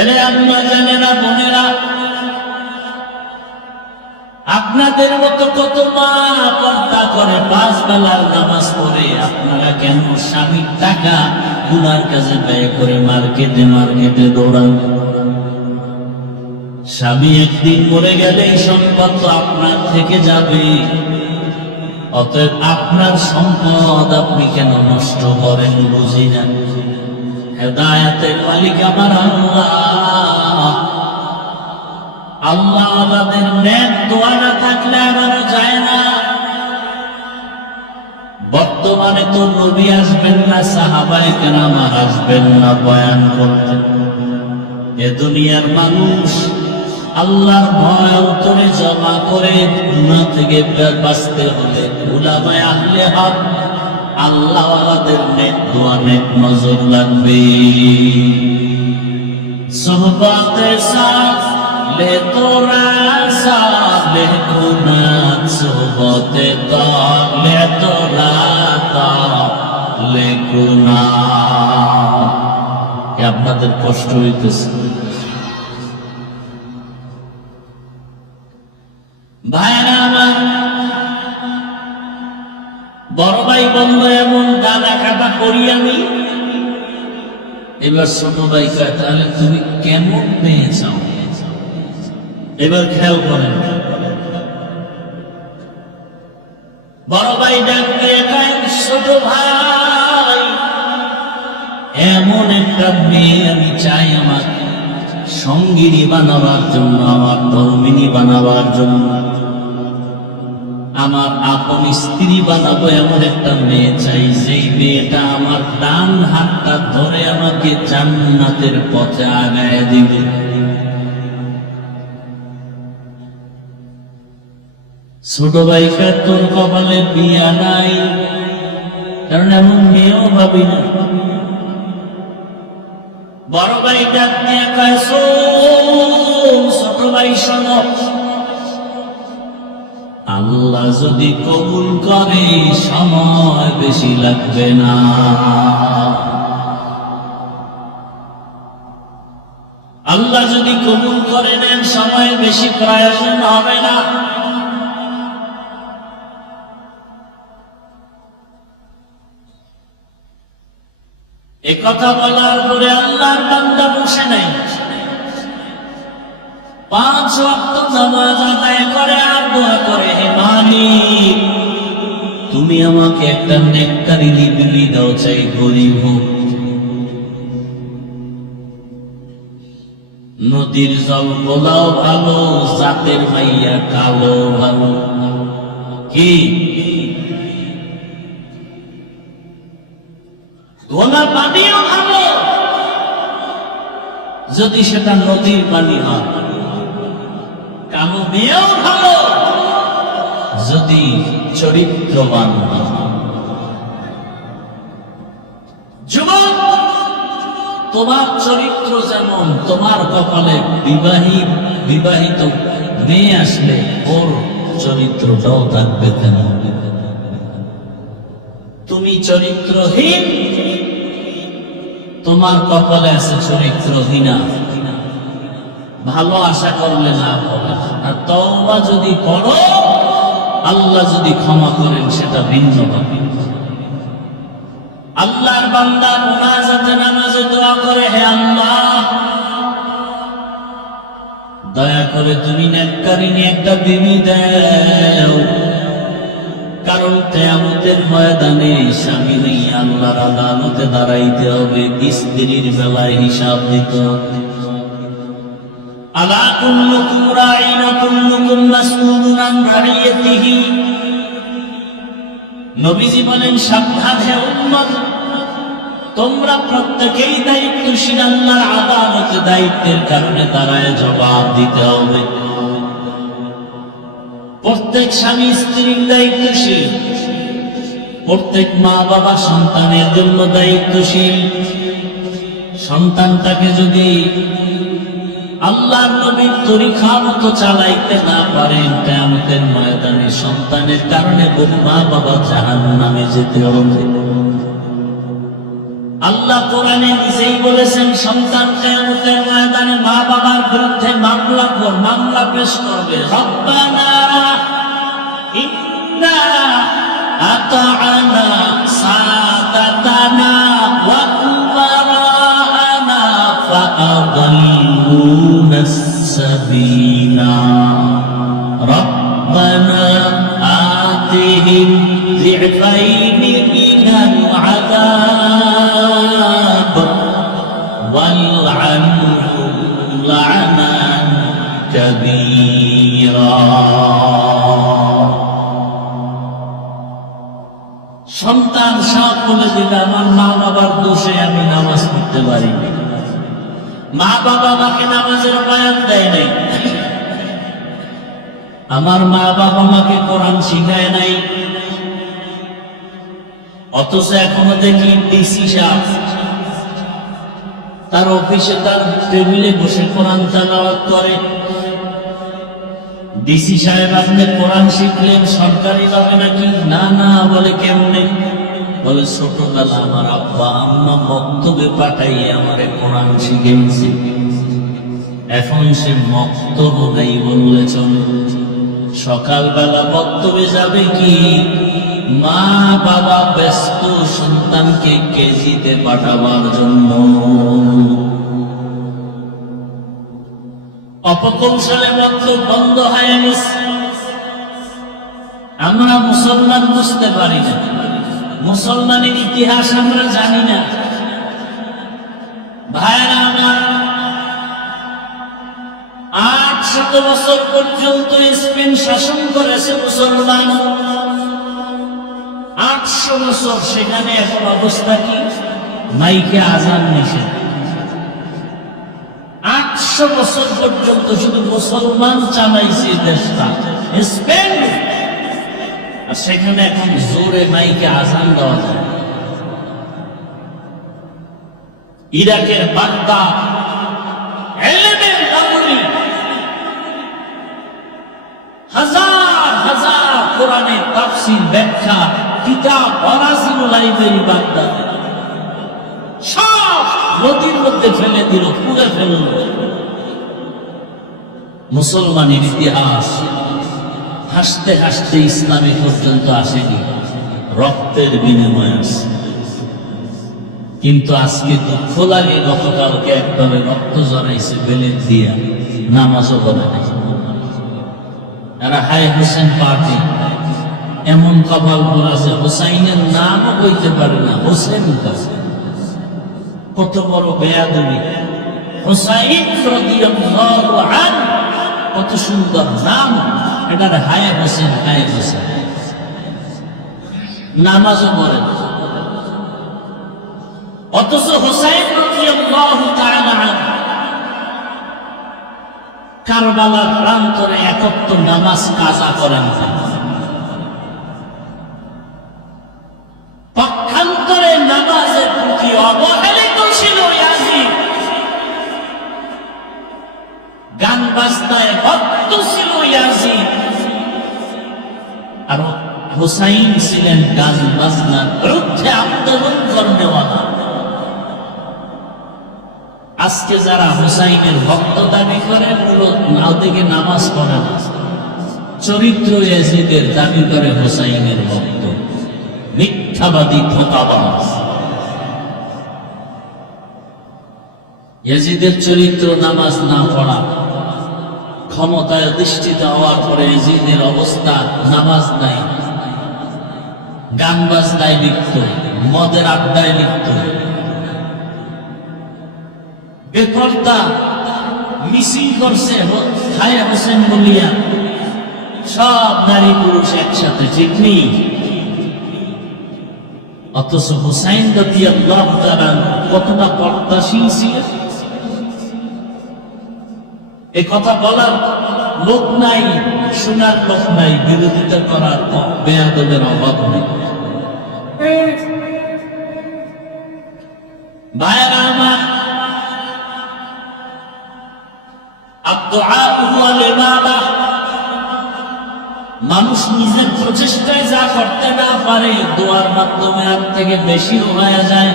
এলে আম্মা জানেরা, বোনেরা, আপনাদের মতো কত মা পর্দা করে, 5 বেলার নামাজ পড়ে। আপনারা কেন স্বামীর টাকা গুনার কাজে ব্যয় করে মার্কেটে মার্কেটে দৌড়ান? স্বামী একদিন মরে গেলে এই সম্পদ তো আপনার থেকে যাবে। অতএব আপনার সম্পদ আপনি কেন নষ্ট করেন? বুঝি না। হেদায়েতের মালিক আমার আল্লাহ। আল্লাহ আল্লাহদের নেক দোয়া না থাকলে আগানো যায় না। বর্তমানে তো নবী আসবেন না, সাহাবায়ে কেরাম আসবেন না বয়ান করতে। এ দুনিয়ার মানুষ আল্লাহর ভয় অন্তরে জমা করে গুনাহ থেকে বাঁচতে হলে উলামায়ে আহলে হক আল্লাহ ওয়ালাদের নেক দোয়া নেক নজর লাগবে। সোহবতে সাথ লে তোরা সালে গুনাহ, সোহবতে তালে তোরা তালে গুনাহ। আপনাদের কষ্ট হইতেছে ভাইরা আমার? বড় ভাই বলল এমন গানা কাটা করি আমি। এবার ছোট ভাই কয় তাহলে তুমি কেমন মেয়ে চাও? এবার খেয়াল করেন, বড় ভাই ডাক দিয়ে কয় ছোট ভাই এমন একটা মেয়ে আমি চাই আমার সঙ্গিনী বানাবার জন্য, আমার ধর্মিনী বানাবার জন্য, আমার আপন স্ত্রী বানাবো এমন একটা মেয়ে চাই, যেই মেয়েটা আমার ডান হাতটা ধরে আমাকে জান্নাতের পথে আগায় দিবে। ছোট ভাইকে তোর কপালে বিয়া নাই, কারণ এমন মেয়েও ভাবি না। বড় ভাই ডাক দিয়ে কয় ছোট ভাই শোনো, আল্লাহ যদি কবুল করে সময় বেশি লাগবে না। আল্লাহ যদি কবুল করে নেন সময় বেশি প্রয়োজন হবে না। এ কথা বলার পরে আল্লাহর বান্দা বসে নাই, 5 ওয়াক্ত নামাজ আদায় করে আর দোয়া করে, হে মালিক তুমি আমাকে একটা নেককারী বিবি দাও, চাই গরিব হোক, নদীর জল গোলাও ভালো, জাতের মাইয়া কালো ভালো, কি গোলা পানিও ভালো যদি সেটা নদীর পানি হয়, কালো মেয়েও ভালো যদি চরিত্রবান হয়। যুবক তোমার চরিত্র যেমন, তোমার কপালে বিবাহিত মেয়ে আসলে ওর চরিত্রটাও থাকবে কেন? তুমি চরিত্রহীন, তোমার কপালে আছে চরিত্রহীনা, ভালো আশা করলে না হবে। আর তওবা যদি করো আল্লাহ যদি ক্ষমা করেন সেটা ভিন্ন হবে। আল্লাহর বান্দা মুনাজাতে নামাজে দোয়া করে, হে আল্লাহ দয়া করে তুমি নেককারিনী একটা বিবি দাও, কারণ কিয়ামতের ময়দানে স্বামী হইয়া আল্লাহর আদালতে দাঁড়াইতে হবে, স্ত্রীর বেলায় হিসাব দিতে হবে। আলা কুল্লুকুম রাঈন ওয়া কুল্লুকুম মাসউলুন আন রাইয়াতিহি। নবীজি বলেন সাবধান হে উম্মত, তোমরা প্রত্যেকেই দায়িত্বশীল, আল্লাহর আদালতে দায়িত্বের কারণে দাঁড়ায় জবাব দিতে হবে। প্রত্যেক স্বামী স্ত্রীর দায়িত্বশীল, প্রত্যেক মা বাবা সন্তানের জন্য দায়িত্বশীল। সন্তানটাকে যদি আল্লাহর নবীর তরিকা মতো চালাইতে না পারেন, কিয়ামতের ময়দানে সন্তানের কারণে বহু মা বাবা জাহান্নামে যেতে হবে। আল্লাহ কোরআনে নিজেই বলেছেন সন্তান কিয়ামতের ময়দানে মা বাবার বিরুদ্ধে মামলা পেশ করবে। রব্বানা ইন্না আতা'না সাদাতানা ওয়া কুবারানা ফাআদাল্লুনা السبيلا ربنا آتهم ضعفين من العذاب والعنهم لعنا كبيرا সন্তান সব বলে দিলে আমার মা বাবার দোষে আমি নামাজ পড়তে পারিনি, মা বাবা আমাকে নামাজের বয়ান দেয় নাই, আমার মা বাবা আমাকে কোরআন শিখায় নাই। অথচ এখনো দেখি ডিসি সাহেব তার অফিসে তার টেবিলে বসে কোরআন তেলাওয়াত করে। ডিসি সাহেব আপনি কোরআন শিখলেন সরকারি ভাবে নাকি? না না, বলে কেমনে? বলে ছোটবেলা আমার আব্বা আম্মা মক্তবে পাঠাইয়ে আমারে কোরআন শিখেছে, এখন সে মক্তব নেই বললে চলে। সকালবেলা মক্তবে যাবে কি, মা বাবা ব্যস্ত সন্তানকে কেজিতে পাঠাবার জন্য। অপকৌশলে মক্তব বন্ধ হয়ে গেছে। আমরা মুসলমান বুঝতে পারি না, মুসলমানের ইতিহাস আমরা জানি না। ভাইরা আমার, 800 বছর পর্যন্ত স্পেন শাসন করেছে মুসলমান। 800 বছর, সেখানে এখন অবস্থা কি? মাইকে আজান নিষেধ। 800 বছর পর্যন্ত শুধু মুসলমান চালাইছে দেশটা, স্পেন। আর সেখানে এখন জোরে মাইকে আজান দেওয়া যায়। ইরাকের বাগদাদ, এলেমের নগরী, হাজার হাজার কোরআনের তাফসীর ব্যাখ্যা কিতাব পড়া ছিল লাইব্রেরি বাগদাদে, সব নদীর মধ্যে ফেলে দিল, পুড়ে ফেলল। মুসলমানের ইতিহাস হাসতে হাসতে ইসলামী পর্যন্ত আসেনি, রক্তের বিনিময় আছে। কিন্তু আজকে দুঃখ লাগে, গতকালকে একভাবে রক্ত জড়াইছে বেলেট দিয়া, নামাজও বলে নাই। এরা হাই হোসেন পার্টি, এমন কপাল পড়াছে হোসাইনের নামও বলতে পারে না, হোসেন কাছে। কত বড় বেয়াদবি! হোসাইন রাদিয়াল্লাহু আনহু, কত সুন্দর নাম, এটা হায় হোসেন, হায় হোসেন। নামাজও পড়ে না। অথচ হোসাইন রাদিয়াল্লাহু তাআলা আনহু কারবালার প্রান্তরে একত্র নামাজ কাজা করেন। পক্ষান্তরে নামাজের প্রতি অবহেলিত ছিল ইয়াজিদ, গান বাজনায় ভক্ত ছিল ইয়াজিদ। আর হোসাইন ছিলেন গান বাজনার বিরুদ্ধে আন্দোলন করেওয়ালা। আজকে যারা হোসাইনের ভক্ত দাবি করে, ওদিকে নামাজ পড়ে না, চরিত্র ইয়াজিদের দাবি করে হোসাইনের ভক্ত, মিথ্যাবাদী, ধোঁকাবাজ। ইয়াজিদের চরিত্র নামাজ না পড়া, ক্ষমতায় অধিষ্ঠিত হওয়ার পরে ইয়াজিদের অবস্থা নামাজ নাই, গান বাজনায় লিপ্ত, মদের আড্ডায় লিপ্ত, বেপরদা মিছিল করছে হায় হোসেন বলিয়া, সব নারী পুরুষ একসাথে, ঠিক নেই? অথচ হুসাইন রাদিয়াল্লাহু তাআলা কতটা পর্দাশীল ছিলেন, এ কথা বলার লোক নাই, শোনার লোক নাই, বিরোধিতা করার বেয়াদবের অভাব নেই। ভাইয়েরা আমার, মানুষ নিজের প্রচেষ্টায় যা করতে না পারে, দোয়ার মাধ্যমে আর থেকে বেশি হয়ে যায়।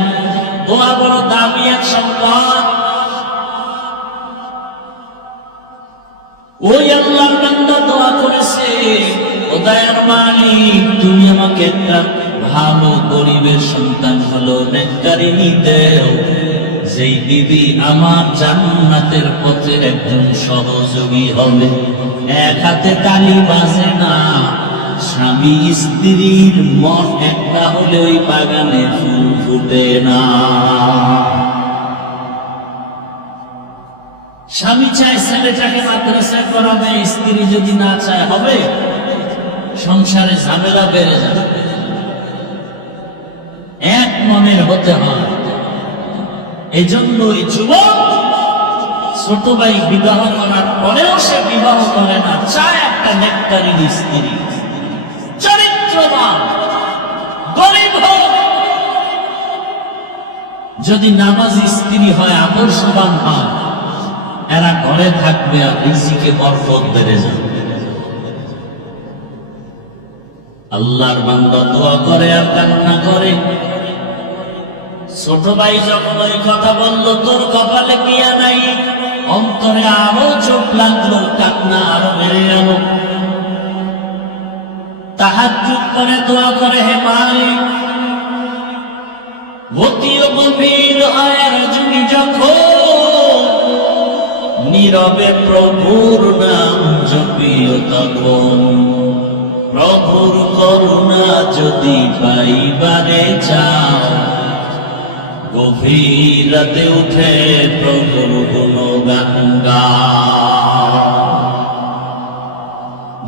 দোয়া বড় দামি এক সম্পদ। ওই আল্লাহর বান্দা দোয়া করেছে, ও দয়ার মালিক, তুমি আমাকে একটা ভালো গরিবের সন্তান হলো নেককারিনী দেও, যেই বিবি আমার জান্নাতের পথে একজন সহযোগী হবে। এক হাতে তালি বাজে না, স্বামী স্ত্রীর মন একটা হলে ওই বাগানে ফুল ফুটে না। স্বামী চায় ছেলেটাকে মাদ্রাসায় পড়াবে, স্ত্রী যদি না চায় হবে, সংসারে ঝামেলা বেড়ে যাবে। মনের হতে হয়। এজন্য ওই যুবক ছোট ভাই বিবাহ করার পরেও সে বিবাহ করে না, চায় একটা নেককারীর স্ত্রী, চরিত্রবান, গরিব হোক, যদি নামাজি স্ত্রী হয়, আদর্শবান হয়, এরা ঘরে থাকবে আর রিজিকে বরকত বেড়ে যাবে। আল্লাহর বান্দা দোয়া করে আর কান্না করে। ছোট ভাই যখন ওই কথা বলল, তোর কপালে কিয়া নাই, অন্তরে আরো চোখ লাগলো, কান্না আরো বেড়ে গেল। তাহাজ্জুদ করে দোয়া করে, হে মালিক, অতিও গভীর আয়ার যুগি যখন নীরবে প্রভুর নাম জপিও তখন, প্রভুর করুণা যদি পাইবারে চাও, গভীর রাতে উঠে প্রভুর গুণগান গাও।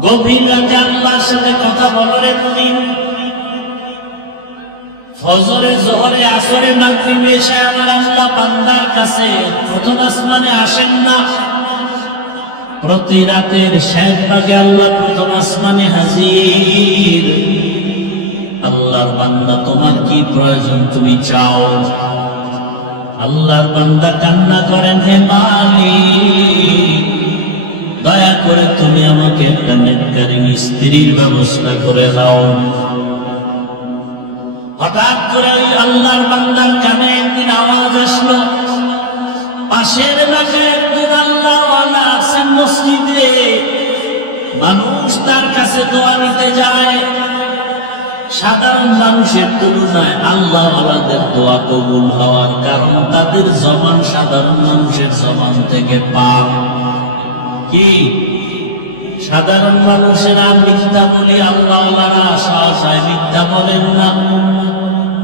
গভীর রাতে আল্লাহর সাথে কথা বলো রে তুমি। ফজরে, জোহরে, আসরে, মাগরিবে, এশায় আমার আল্লাহ বান্দার কাছে প্রথম আসমানে আসেন না। প্রতি রাতের শেষ ভাগে আল্লাহ প্রথম আসমানে হাজির। আল্লাহর বান্দা, তোমার কি প্রয়োজন, তুমি চাও। আল্লাহর বান্দা কান্না করেন, হে মালিক, দয়া করে তুমি আমাকে একটা নেককারী স্ত্রীর ব্যবস্থা করে দাও। হঠাৎ করে ওই আল্লাহর বান্দার কানে একদিন আওয়াজ আসলো, পাশের এলাকায় একজন আল্লাহওয়ালা আছেন মসজিদে, মানুষ তার কাছে দোয়া নিতে যায়। সাধারণ মানুষের তুলনায় আল্লাহওয়ালাদের দোয়া কবুল হওয়ার কারণ তাদের জবান সাধারণ মানুষের জবান থেকে পাপ। কি সাধারণ মানুষেরা মিথ্যা বলি, আল্লাহওয়ালারা সহসায় মিথ্যা বলেন না।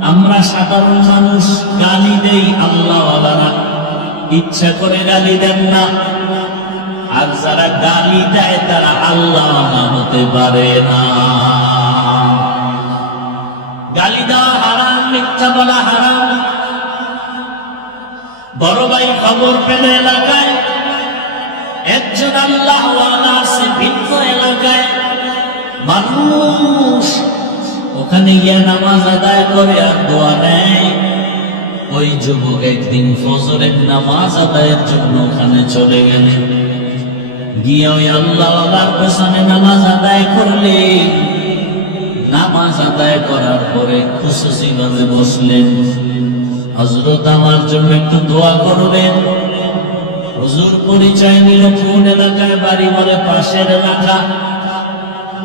আমরা সাধারণ মানুষ গালি দেই, আল্লাহওয়ালারা ইচ্ছা করে গালি দেন না। আর যারা গালি দেয় তারা আল্লাহওয়ালা হতে পারে না। গালি দেওয়া হারাম, মিথ্যা বলা হারাম। বড় ভাই খবর পেল এলাকায় একজন আল্লাহওয়ালা আছে ভিন্ন এলাকায়। মানুষ ওখানে গিয়ে নামাজ আদায় করে আর দোয়া নেয়। ওই যুবক একদিন ফজরের নামাজ আদায়ের জন্য ওখানে চলে গেলেন। গিয়ে ওই আল্লাহওয়ালার পেছনে নামাজ আদায় করলেন। নামাজ আদায় করার পরে খুশি ভাবে বসলেন। হযরত, আমার জন্য একটু দোয়া করবেন। হুজুর পরিচয় নিল, কোন এলাকায় বাড়ি, বলে পাশের এলাকা।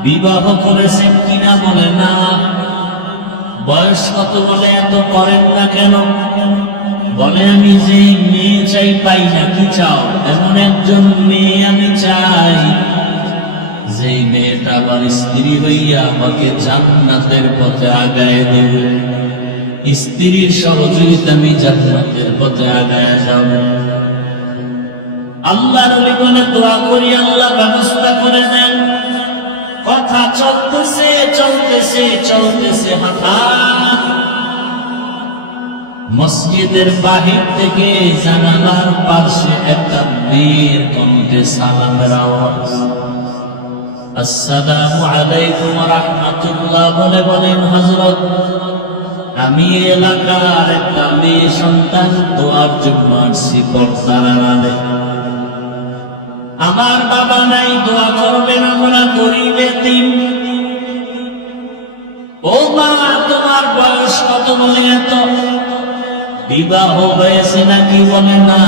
বিবাহ করেছেন কিনা, বলে না। বয়স কত, বলে এত করেন না কেন, বলে আমি যে মেয়ে চাই পাই না। কি চাও? এমন একজন মেয়ে আমি চাই যে মেয়েটা আমার স্ত্রী হইয়া আমাকে জান্নাতের পথে আগায় দেবে। স্ত্রীর সহযোগিতা আমি জান্নাতের পথে আগায় যাব। আল্লাহর ওলি বলে দোয়া করি, আল্লাহ ব্যবস্থা করে দেন। কথা চলতেছে চলতেছে চলতেছে, হঠাৎ মসজিদের বাহির থেকে জানালার পাশে একটা মেয়ের কণ্ঠে সালামের আওয়াজ। আসসালামু আলাইকুম ওয়া রাহমাতুল্লাহ বলে বলেন, হযরত, আমি এলাকার একটা মেয়ে সন্তান দোয়ার জন্য আসছি পর্দার আড়ালে। আমার বাবা নাই, দোয়া করবেন, আমরা গরিব এতিম। ও মা, তোমার বয়স কত, বলে এত। বিবাহ হয়েছে নাকি, বলে না।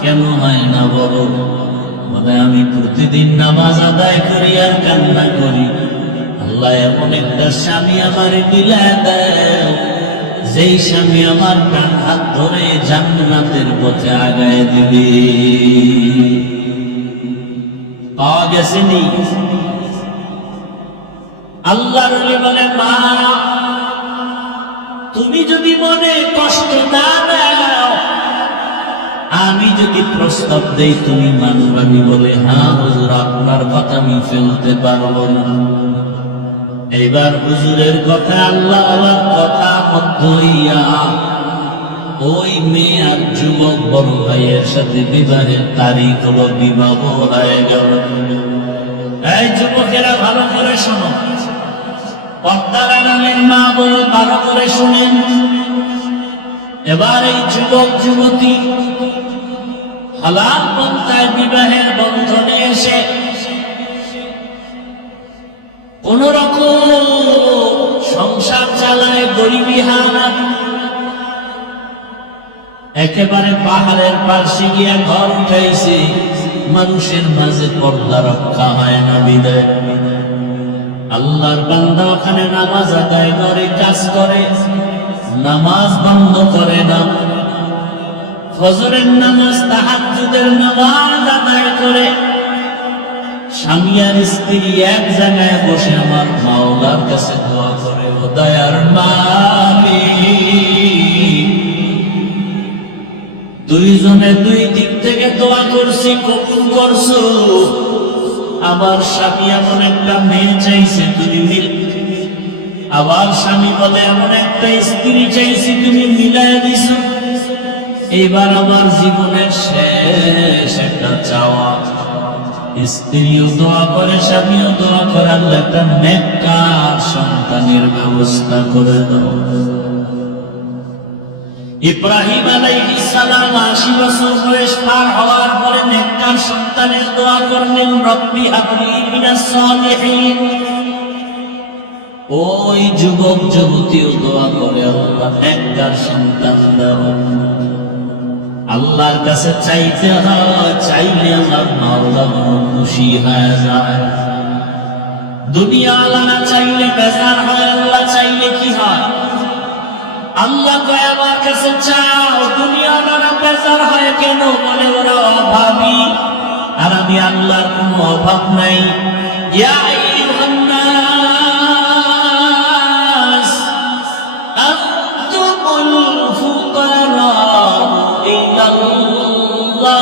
কেন হয় না বলো? বলে আমি প্রতিদিন নামাজ আদায় করি আর কান্না করি, আল্লাহ এমন একটা স্বামী আমার মিলায় দেয় যেই স্বামী আমার ডান হাত ধরে জান্নাতের পথে আগায় দিবে। পাওয়া গেছে নি? আল্লাহর ওলি বলে, মা, তুমি যদি মনে কষ্ট না দাও, আমি যদি প্রস্তাব দেই তুমি মানবানি? বলে হ্যাঁ হুজুর, আপনার কথা আমি ফেলতে পারবো না। এইবার হুজুরের কথা আল্লাহর কথা মধ্য হইয়া ওই মেয়ে আর যুবক বড় ভাইয়ের সাথে বিবাহের তারিখ হলো, বিবাহ হয়ে গেল। এই যুবকেরা ভালো করে শোনো, পর্দার আড়ালের মা বলে ভালো করে শুনেন। এবার এই যুবক যুবতী হালাল পন্থায় বিবাহের বন্ধনে এসে কোন রকম সংসার চালায়, গরিবী হারান, একেবারে পাহাড়ের পাশে গিয়া ঘর উঠাইছে, মানুষের মাঝে পর্দা রক্ষা হয় না বিদায়। আল্লাহর বান্দা ওখানে নামাজ আদায় করে, কাজ করে, নামাজ বন্ধ করে না, ফজরের নামাজ তাহাজ্জুদের নামাজ আদায় করে, স্বামী আর স্ত্রী এক জায়গায় বসে আমার মাওলার কাছে দোয়া করে, ও দয়ার মালিক, দুইজনে দুই দিক থেকে দোয়া করছি, কবুল করছো। আবার স্বামী এমন একটা মেয়ে চাইছে, তুমি মিল, আবার স্বামী বলে এমন একটা স্ত্রী চাইছি, তুমি মিলাই দিছো। এইবার আমার জীবনের শেষ একটা চাওয়া, স্ত্রীও দোয়া করে, স্বামীও দোয়া করে, আল্লাহ একটা নেককার সন্তানের ব্যবস্থা করে দাও। ইব্রাহিম আলাইহিস সালাম ৮০ বছর বয়স পার হওয়ার পরে নেককার সন্তানের দোয়া করলেন, রব্বি হাবলি মিনাস সালিহিন। ওই যুবক যুবতীও দোয়া করে, আল্লাহ নেককার সন্তান দাও। আল্লাহর কাছে চাইতে হয়, চাইলে আমার মাওলা খুশি হয়ে যায়। দুনিয়া আল্লাহ চাইলে বেজার হয়, আল্লাহ চাইলে কি হয়? আল্লাহ কয় আমার কাছে চাও, দুনিয়া আল্লাহ বেজার হয় কেন? বলে ওরা অভাবী, আর আমি আল্লাহর কোনো অভাব নাই। ইয়া আইয়ুহান নাস আনতুমুল ফুকারা ইলাল্লাহ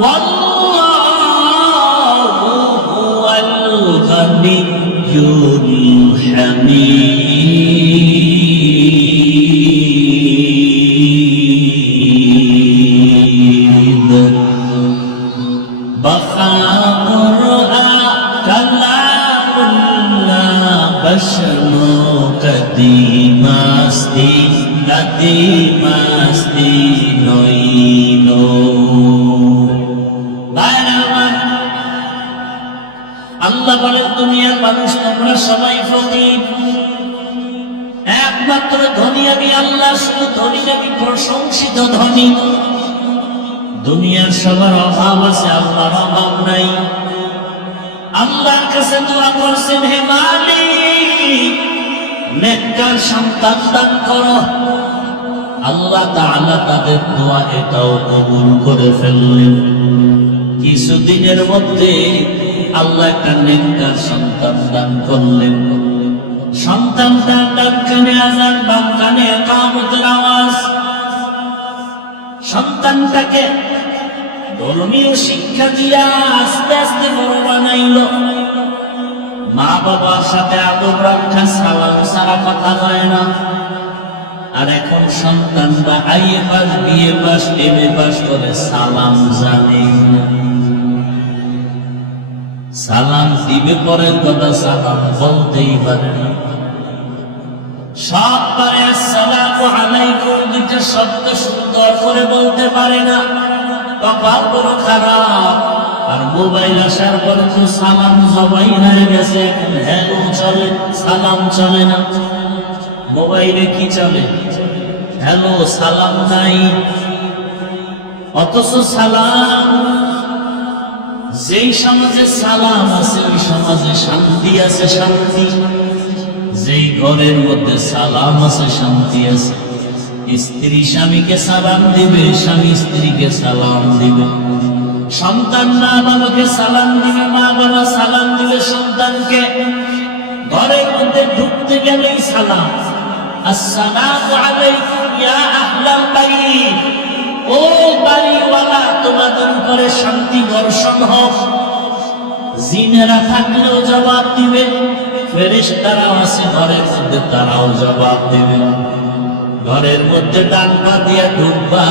ওয়াল্লাহু হুয়াল গনিয়্যুল হামিদ। কদিমাস্তি কদিমাস্তি নইল। আল্লাহ বলেন দুনিয়ার মানুষ তোমরা সবাই ফকির, একমাত্র ধনী আমি আল্লাহ, শুধু ধনী আমি প্রশংসিত ধনী। দুনিয়ার সবার অভাব আছে, আল্লাহর অভাব নাই। আল্লাহর কাছে দোয়া করছেন, হে মালিক নেককার সন্তান দান করো। আল্লাহ তাআলা তাদের দোয়া এটাও কবুল করে ফেললেন। কিছুদিনের মধ্যে আল্লাহ একটা নেককার সন্তান দান করলেন। সন্তানটার ডান কানে আযান, বাম কানে ইকামতের আওয়াজ। সন্তানটাকে ধর্মীয় শিক্ষা দিয়া আস্তে আস্তে বড় বানাইল। মা বাবার সাথে আদব রক্ষা, সালাম ছাড়া কথা হয় না। আর এখন সন্তানরা IA pass, BA pass, MA pass করে সালাম জানে না। সালাম দিবে পরের কথা, সালাম বলতেই পারে না। সব পারে আসসালামু আলাইকুম দুইটা শব্দ সুন্দর করে বলতে পারে না, কপাল বড় খারাপ। আর মোবাইল আসার পরে তো সালাম সবাই হয়ে গেছে, এখন হ্যালো চলে, সালাম চলে না। মোবাইলে কি চলে? হ্যালো, সালাম নাই। অথচ সালাম, যেই সমাজে সালাম আছে ওই সমাজে শান্তি আছে, শান্তি। যেই ঘরের মধ্যে সালাম আছে শান্তি আছে। স্ত্রী স্বামীকে সালাম দিবে, স্বামী স্ত্রীকে সালাম দিবে, সন্তান মা বাবাকে সালাম দিবে, মা বাবা সালাম দিবে সন্তানকে। ঘরের মধ্যে ঢুকতে গেলেই সালাম, আসসালামু আলাইকুম ইয়া আহলাল বাইত, ও বাড়িওয়ালা তোমাদের উপরে শান্তি বর্ষণ হোক। জিনেরা থাকলেও জবাব দিবে, ফেরেশতারাও আছে ঘরের মধ্যে, তারাও জবাব দিবে। ঘরের মধ্যে ডান পা দিয়া ঢুকবা,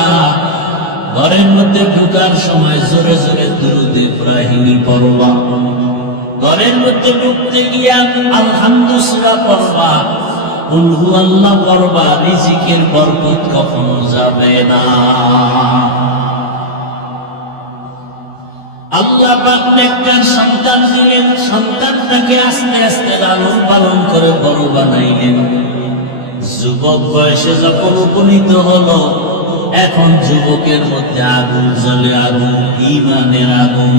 ঘরের মধ্যে ঢুকার সময় জোরে জোরে দুরূদ ইব্রাহিমী পড়বা। ঘরের মধ্যে ঢুকতে গিয়া আলহামদু সূরা পড়বা, কুল হুয়াল্লাহ পড়বা। রিজিকের বরকত কখনো যাবে না। আল্লাহ পাক নেককার সন্তান দিলেন, সন্তানটাকে আস্তে আস্তে লালন পালন করে বড় বানাইলেন। যুবক বয়সে যখন উপনীত হলো, এখন যুবকের মধ্যে আগুন জ্বলে, আগুন ঈমানের আগুন।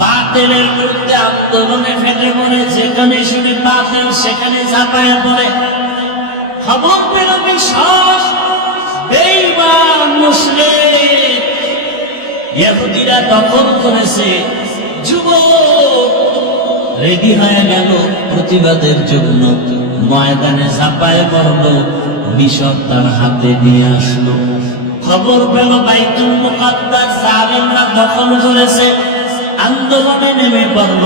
বাতিলের বিরুদ্ধে আন্দোলনে ফেটে পড়ে, যেখানে শুনে বাতিল সেখানে ঝাঁপায়া পড়ে। খবর পেল বিশ্বাস বেঈমান মুশরিক ইহুদিরা দখল করেছে। যুবক রেডি হয়ে গেল প্রতিবাদের জন্য, ময়দানে ঝাঁপায় পড়ল, মিশর তার হাতে নিয়ে আসলো। খবর পেল বাইতুল মুকাদ্দাস জালিমরা দখল করেছে, আন্দোলনে নেমে পড়ল।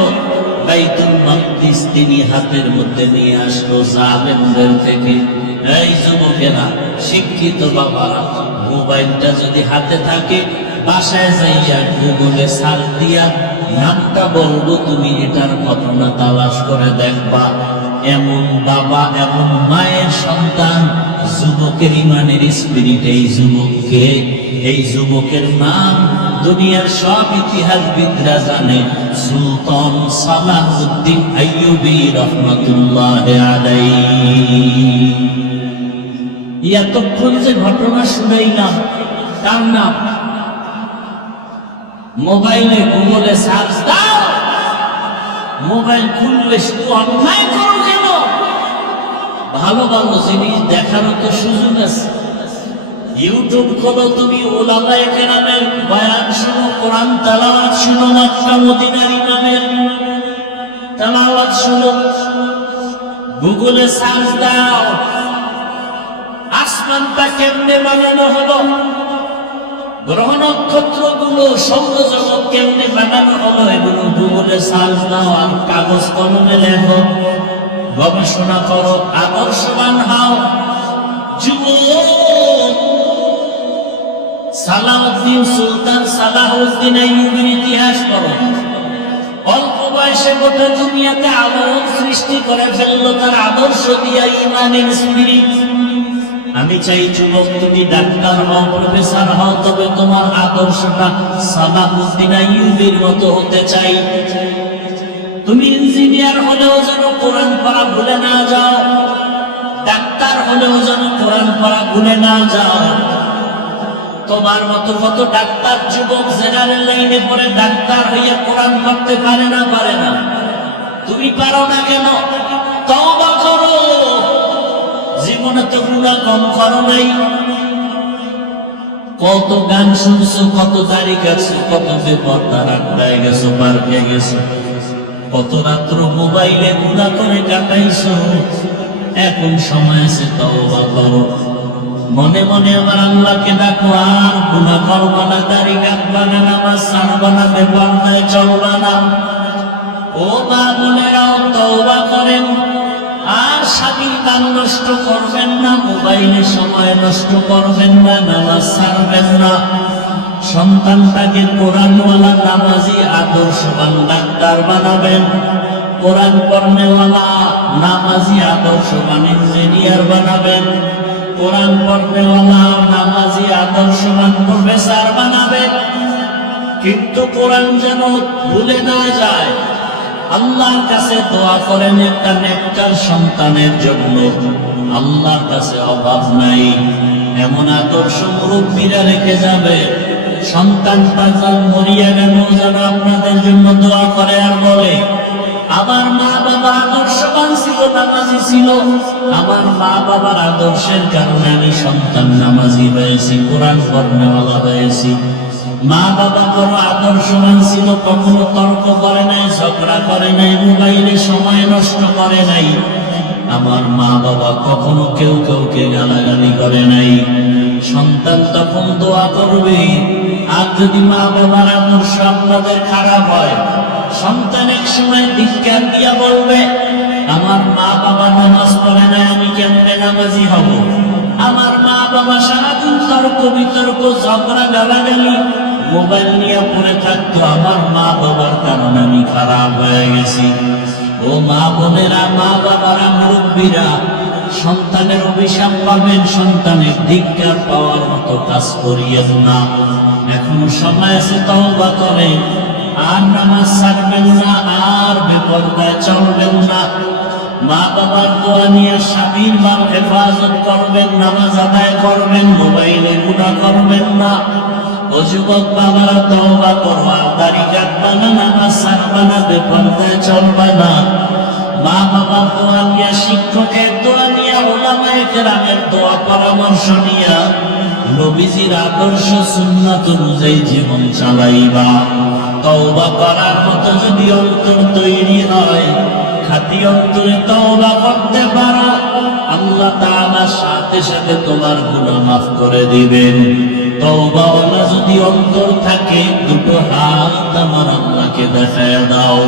বাইতুল মাকদিস তিনি হাতের মধ্যে নিয়ে আসলো জালিমদের থেকে। এই যুবকেরা, শিক্ষিত বাবারা, মোবাইলটা যদি হাতে থাকে, বাসায় যাইয়া গুগলে সার্চ দিয়া নামটা বলবো, তুমি এটার ঘটনা তালাশ করে দেখবা। এমন বাবা, এমন মায়ের সন্তান, যুবকের ইমানের স্পিরিট এই যুবকের নাম দুনিয়ার সব ইতিহাসবিদরা জানে, সুলতান সালাহুদ্দিন আইয়ুবী রাহমাতুল্লাহি আলাইহি। এতক্ষণ যে ঘটনা শুনাইলাম, তার নাম মোবাইলে গুগলে সার্চ দাও, মোবাইল খুললে শুধু অন্যায় করো কেন? ভালো ভালো জিনিস দেখারও তো সুযোগ আছে। ইউটিউব খোলো, তুমি উলামায়ে কেরামের বয়ান শোনো, কোরআন তেলাওয়াত শোনো, মক্কা মদিনার ইমামের তেলাওয়াত শোনো। গুগলে সার্চ দাও, আসমানটা কেমনে বানানো হলো, গ্রহ নক্ষত্র গুলো, সৌরজগৎ কেমনে বানানো হলো, এগুলো গুগলে সার্চ দাও। আর কাগজ কলমে লেখো, গবেষণা করো, আদর্শবান হও। যুবক সালাউদ্দিন, সুলতান সালাহুদ্দিন আইয়ুবীর ইতিহাস পড়ো। অল্প বয়সে গোটা দুনিয়াতে আলোড়ন সৃষ্টি করে ফেললো তার আদর্শ দিয়া, ইমানের স্পিরিট। আমি চাই যুবক, তুমি ডাক্তার হও, প্রফেসর হও, তবে তোমার আদর্শটা সালাহুদ্দিন আইয়ুবীর মতো হতে চাই। তুমি ইঞ্জিনিয়ার হলেও যেন কোরআন পড়া ভুলে না যাও, ডাক্তার হলেও যেন কোরআন পড়া ভুলে না যাও। তোমার মতো কত ডাক্তার যুবক জেনারেল লাইনে পড়ে ডাক্তার হইয়া কোরআন পড়তে পারে না। তুমি পারো না কেন? তওবা করো। জীবনে তো গুনাহ কম করো নাই। কত গান শুনছো, কত দাড়ি কাটছো, কত বেপরদার আড্ডায় গেছো, পার্কে গেছো, কত রাত্র মোবাইলে গুনাহ করে কাটাইছো। এখন সময় আছে, তওবা করো। মনে মনে আমার আল্লাহকে ডাকো, আর গুনাহ করবা না, দাড়ি কাটবা না, নামাজ ছাড়বা না, বেপরদায় চলবা না। ও মা বোনেরাও তওবা করেন, আর স্বামীর দান নষ্ট করবেন না, মোবাইলে সময় নষ্ট করবেন না, নামাজ ছাড়বেন না। সন্তানটাকে কোরআনওয়ালা, নামাজি, আদর্শবান ডাক্তার বানাবেন। কোরআন পড়নেওয়ালা, নামাজি, আদর্শবান ইঞ্জিনিয়ার বানাবেন। কোরআন পড়নেওয়ালা, নামাজি, আদর্শবান প্রফেসর বানাবেন। কিন্তু কোরআন যেন ভুলে না যায়। আল্লাহর কাছে দোয়া করেন একটা নেককার সন্তানের জন্য। আল্লাহর কাছে অভাব নাই, এমন আদর্শ মুরব্বীরা রেখে যাবে। সন্তানটা যখন মরিয়া গেল, যেন আপনাদের জন্য দোয়া করে আর বলে, আমার মা বাবা আদর্শবান ছিল, নামাজি ছিল, আমার মা বাবার আদর্শের কারণে আমি সন্তান নামাজি হয়েছি, কোরআন পড়নেওয়ালা হয়েছি। মা বাবা বড় আদর্শবান ছিল, কখনো তর্ক করে নাই, ঝগড়া করে নাই, মোবাইলে সময় নষ্ট করে নাই। আমার মা বাবা কখনো কেউ কাউকে গালাগালি করে নাই। সন্তান তখন দোয়া করবে, আর যদি মা বাবার আদর্শ আপনাদের খারাপ হয়, সন্তান এক সময় ধিক্কার দিয়া বলবে, আমার মা বাবা নামাজ পড়ে না, আমি কেমনে নামাজি হব? আমার মা বাবা সারাদিন তর্ক বিতর্ক ঝগড়া গালাগালি মোবাইল নিয়ে পড়ে থাকতো, আমার মা বাবার কারণে আমি খারাপ হয়ে গেছি। ও মা বোনেরা, মা বাবারা, মুরব্বীরা, সন্তানের অভিশাপ পাবেন, সন্তানের ধিক্কার পাওয়ার মতো কাজ করিয়েন না। এখনো সময় আছে, তওবা করেন। আর নামাজ ছাড়বেন না, আর বেপরদায় চলবেন না। মা বাবার দোয়া নিয়ে স্বামীর মাল হেফাজত করবেন, নামাজ আদায় করবেন, মোবাইলে গুনাহ করবেন না। ও যুবক বাবারা, তওবা করো, আর দাড়ি কাটবা না, নামাজ ছাড়বা না, বেপরদায় চলবা না। মা বাবার দোয়া নিয়ে, শিক্ষকের দোয়া নিয়ে, উলামায়ে কেরামের দোয়া পরামর্শ নিয়ে নবীজির আদর্শ সুন্নাত অনুযায়ী জীবন চালাইবা। তওবা করার মতো যদি অন্তর তৈরি হয়, খাঁটি অন্তরে তওবা করতে পারো, আল্লাহ তাআলা সাথে সাথে তোমার গুনাহ মাফ করে দিবেন। তওবাওয়ালা যদি অন্তর থাকে, দুটো হাত আমার আল্লাহকে দেখায় দাও।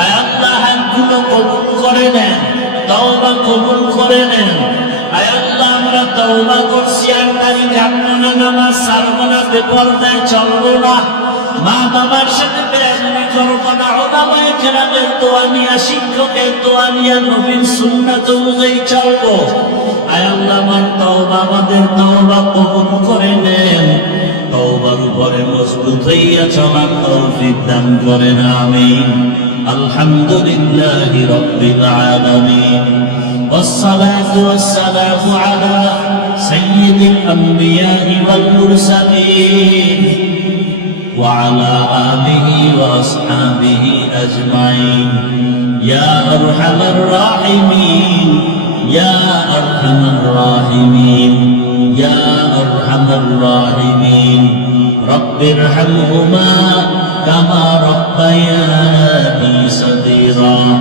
আয় আল্লাহ, হাতগুলো কবুল করে নেন, তওবা কবুল করে নেন। আয় আল্লাহ, আমরা তওবা করছি, আর দাড়ি কাটবো না, নামাজ ছাড়বো না, বেপরদায় চলবো না, মা বাবার সাথে বেয়াদবি করবো না, উলামায়ে কেরামের দোয়া নিয়ে, শিক্ষকের দোয়া নিয়ে, নবীর সুন্নাত অনুযায়ী চলবো। আয় আল্লাহ, আমার তওবা, আমাদের তওবা কবুল করে নেন। তওবার উপরে মজবুত হইয়া চলার তৌফিক দান করেন, আমিন। আলহামদুলিল্লাহি রাব্বিল আলামিন, والصلاة والسلام على سيد الأنبياء والمرسلين وعلى آله وأصحابه أجمعين يا أرحم الراحمين يا أرحم الراحمين يا أرحم الراحمين رب ارحمهما كما ربياني صغيرا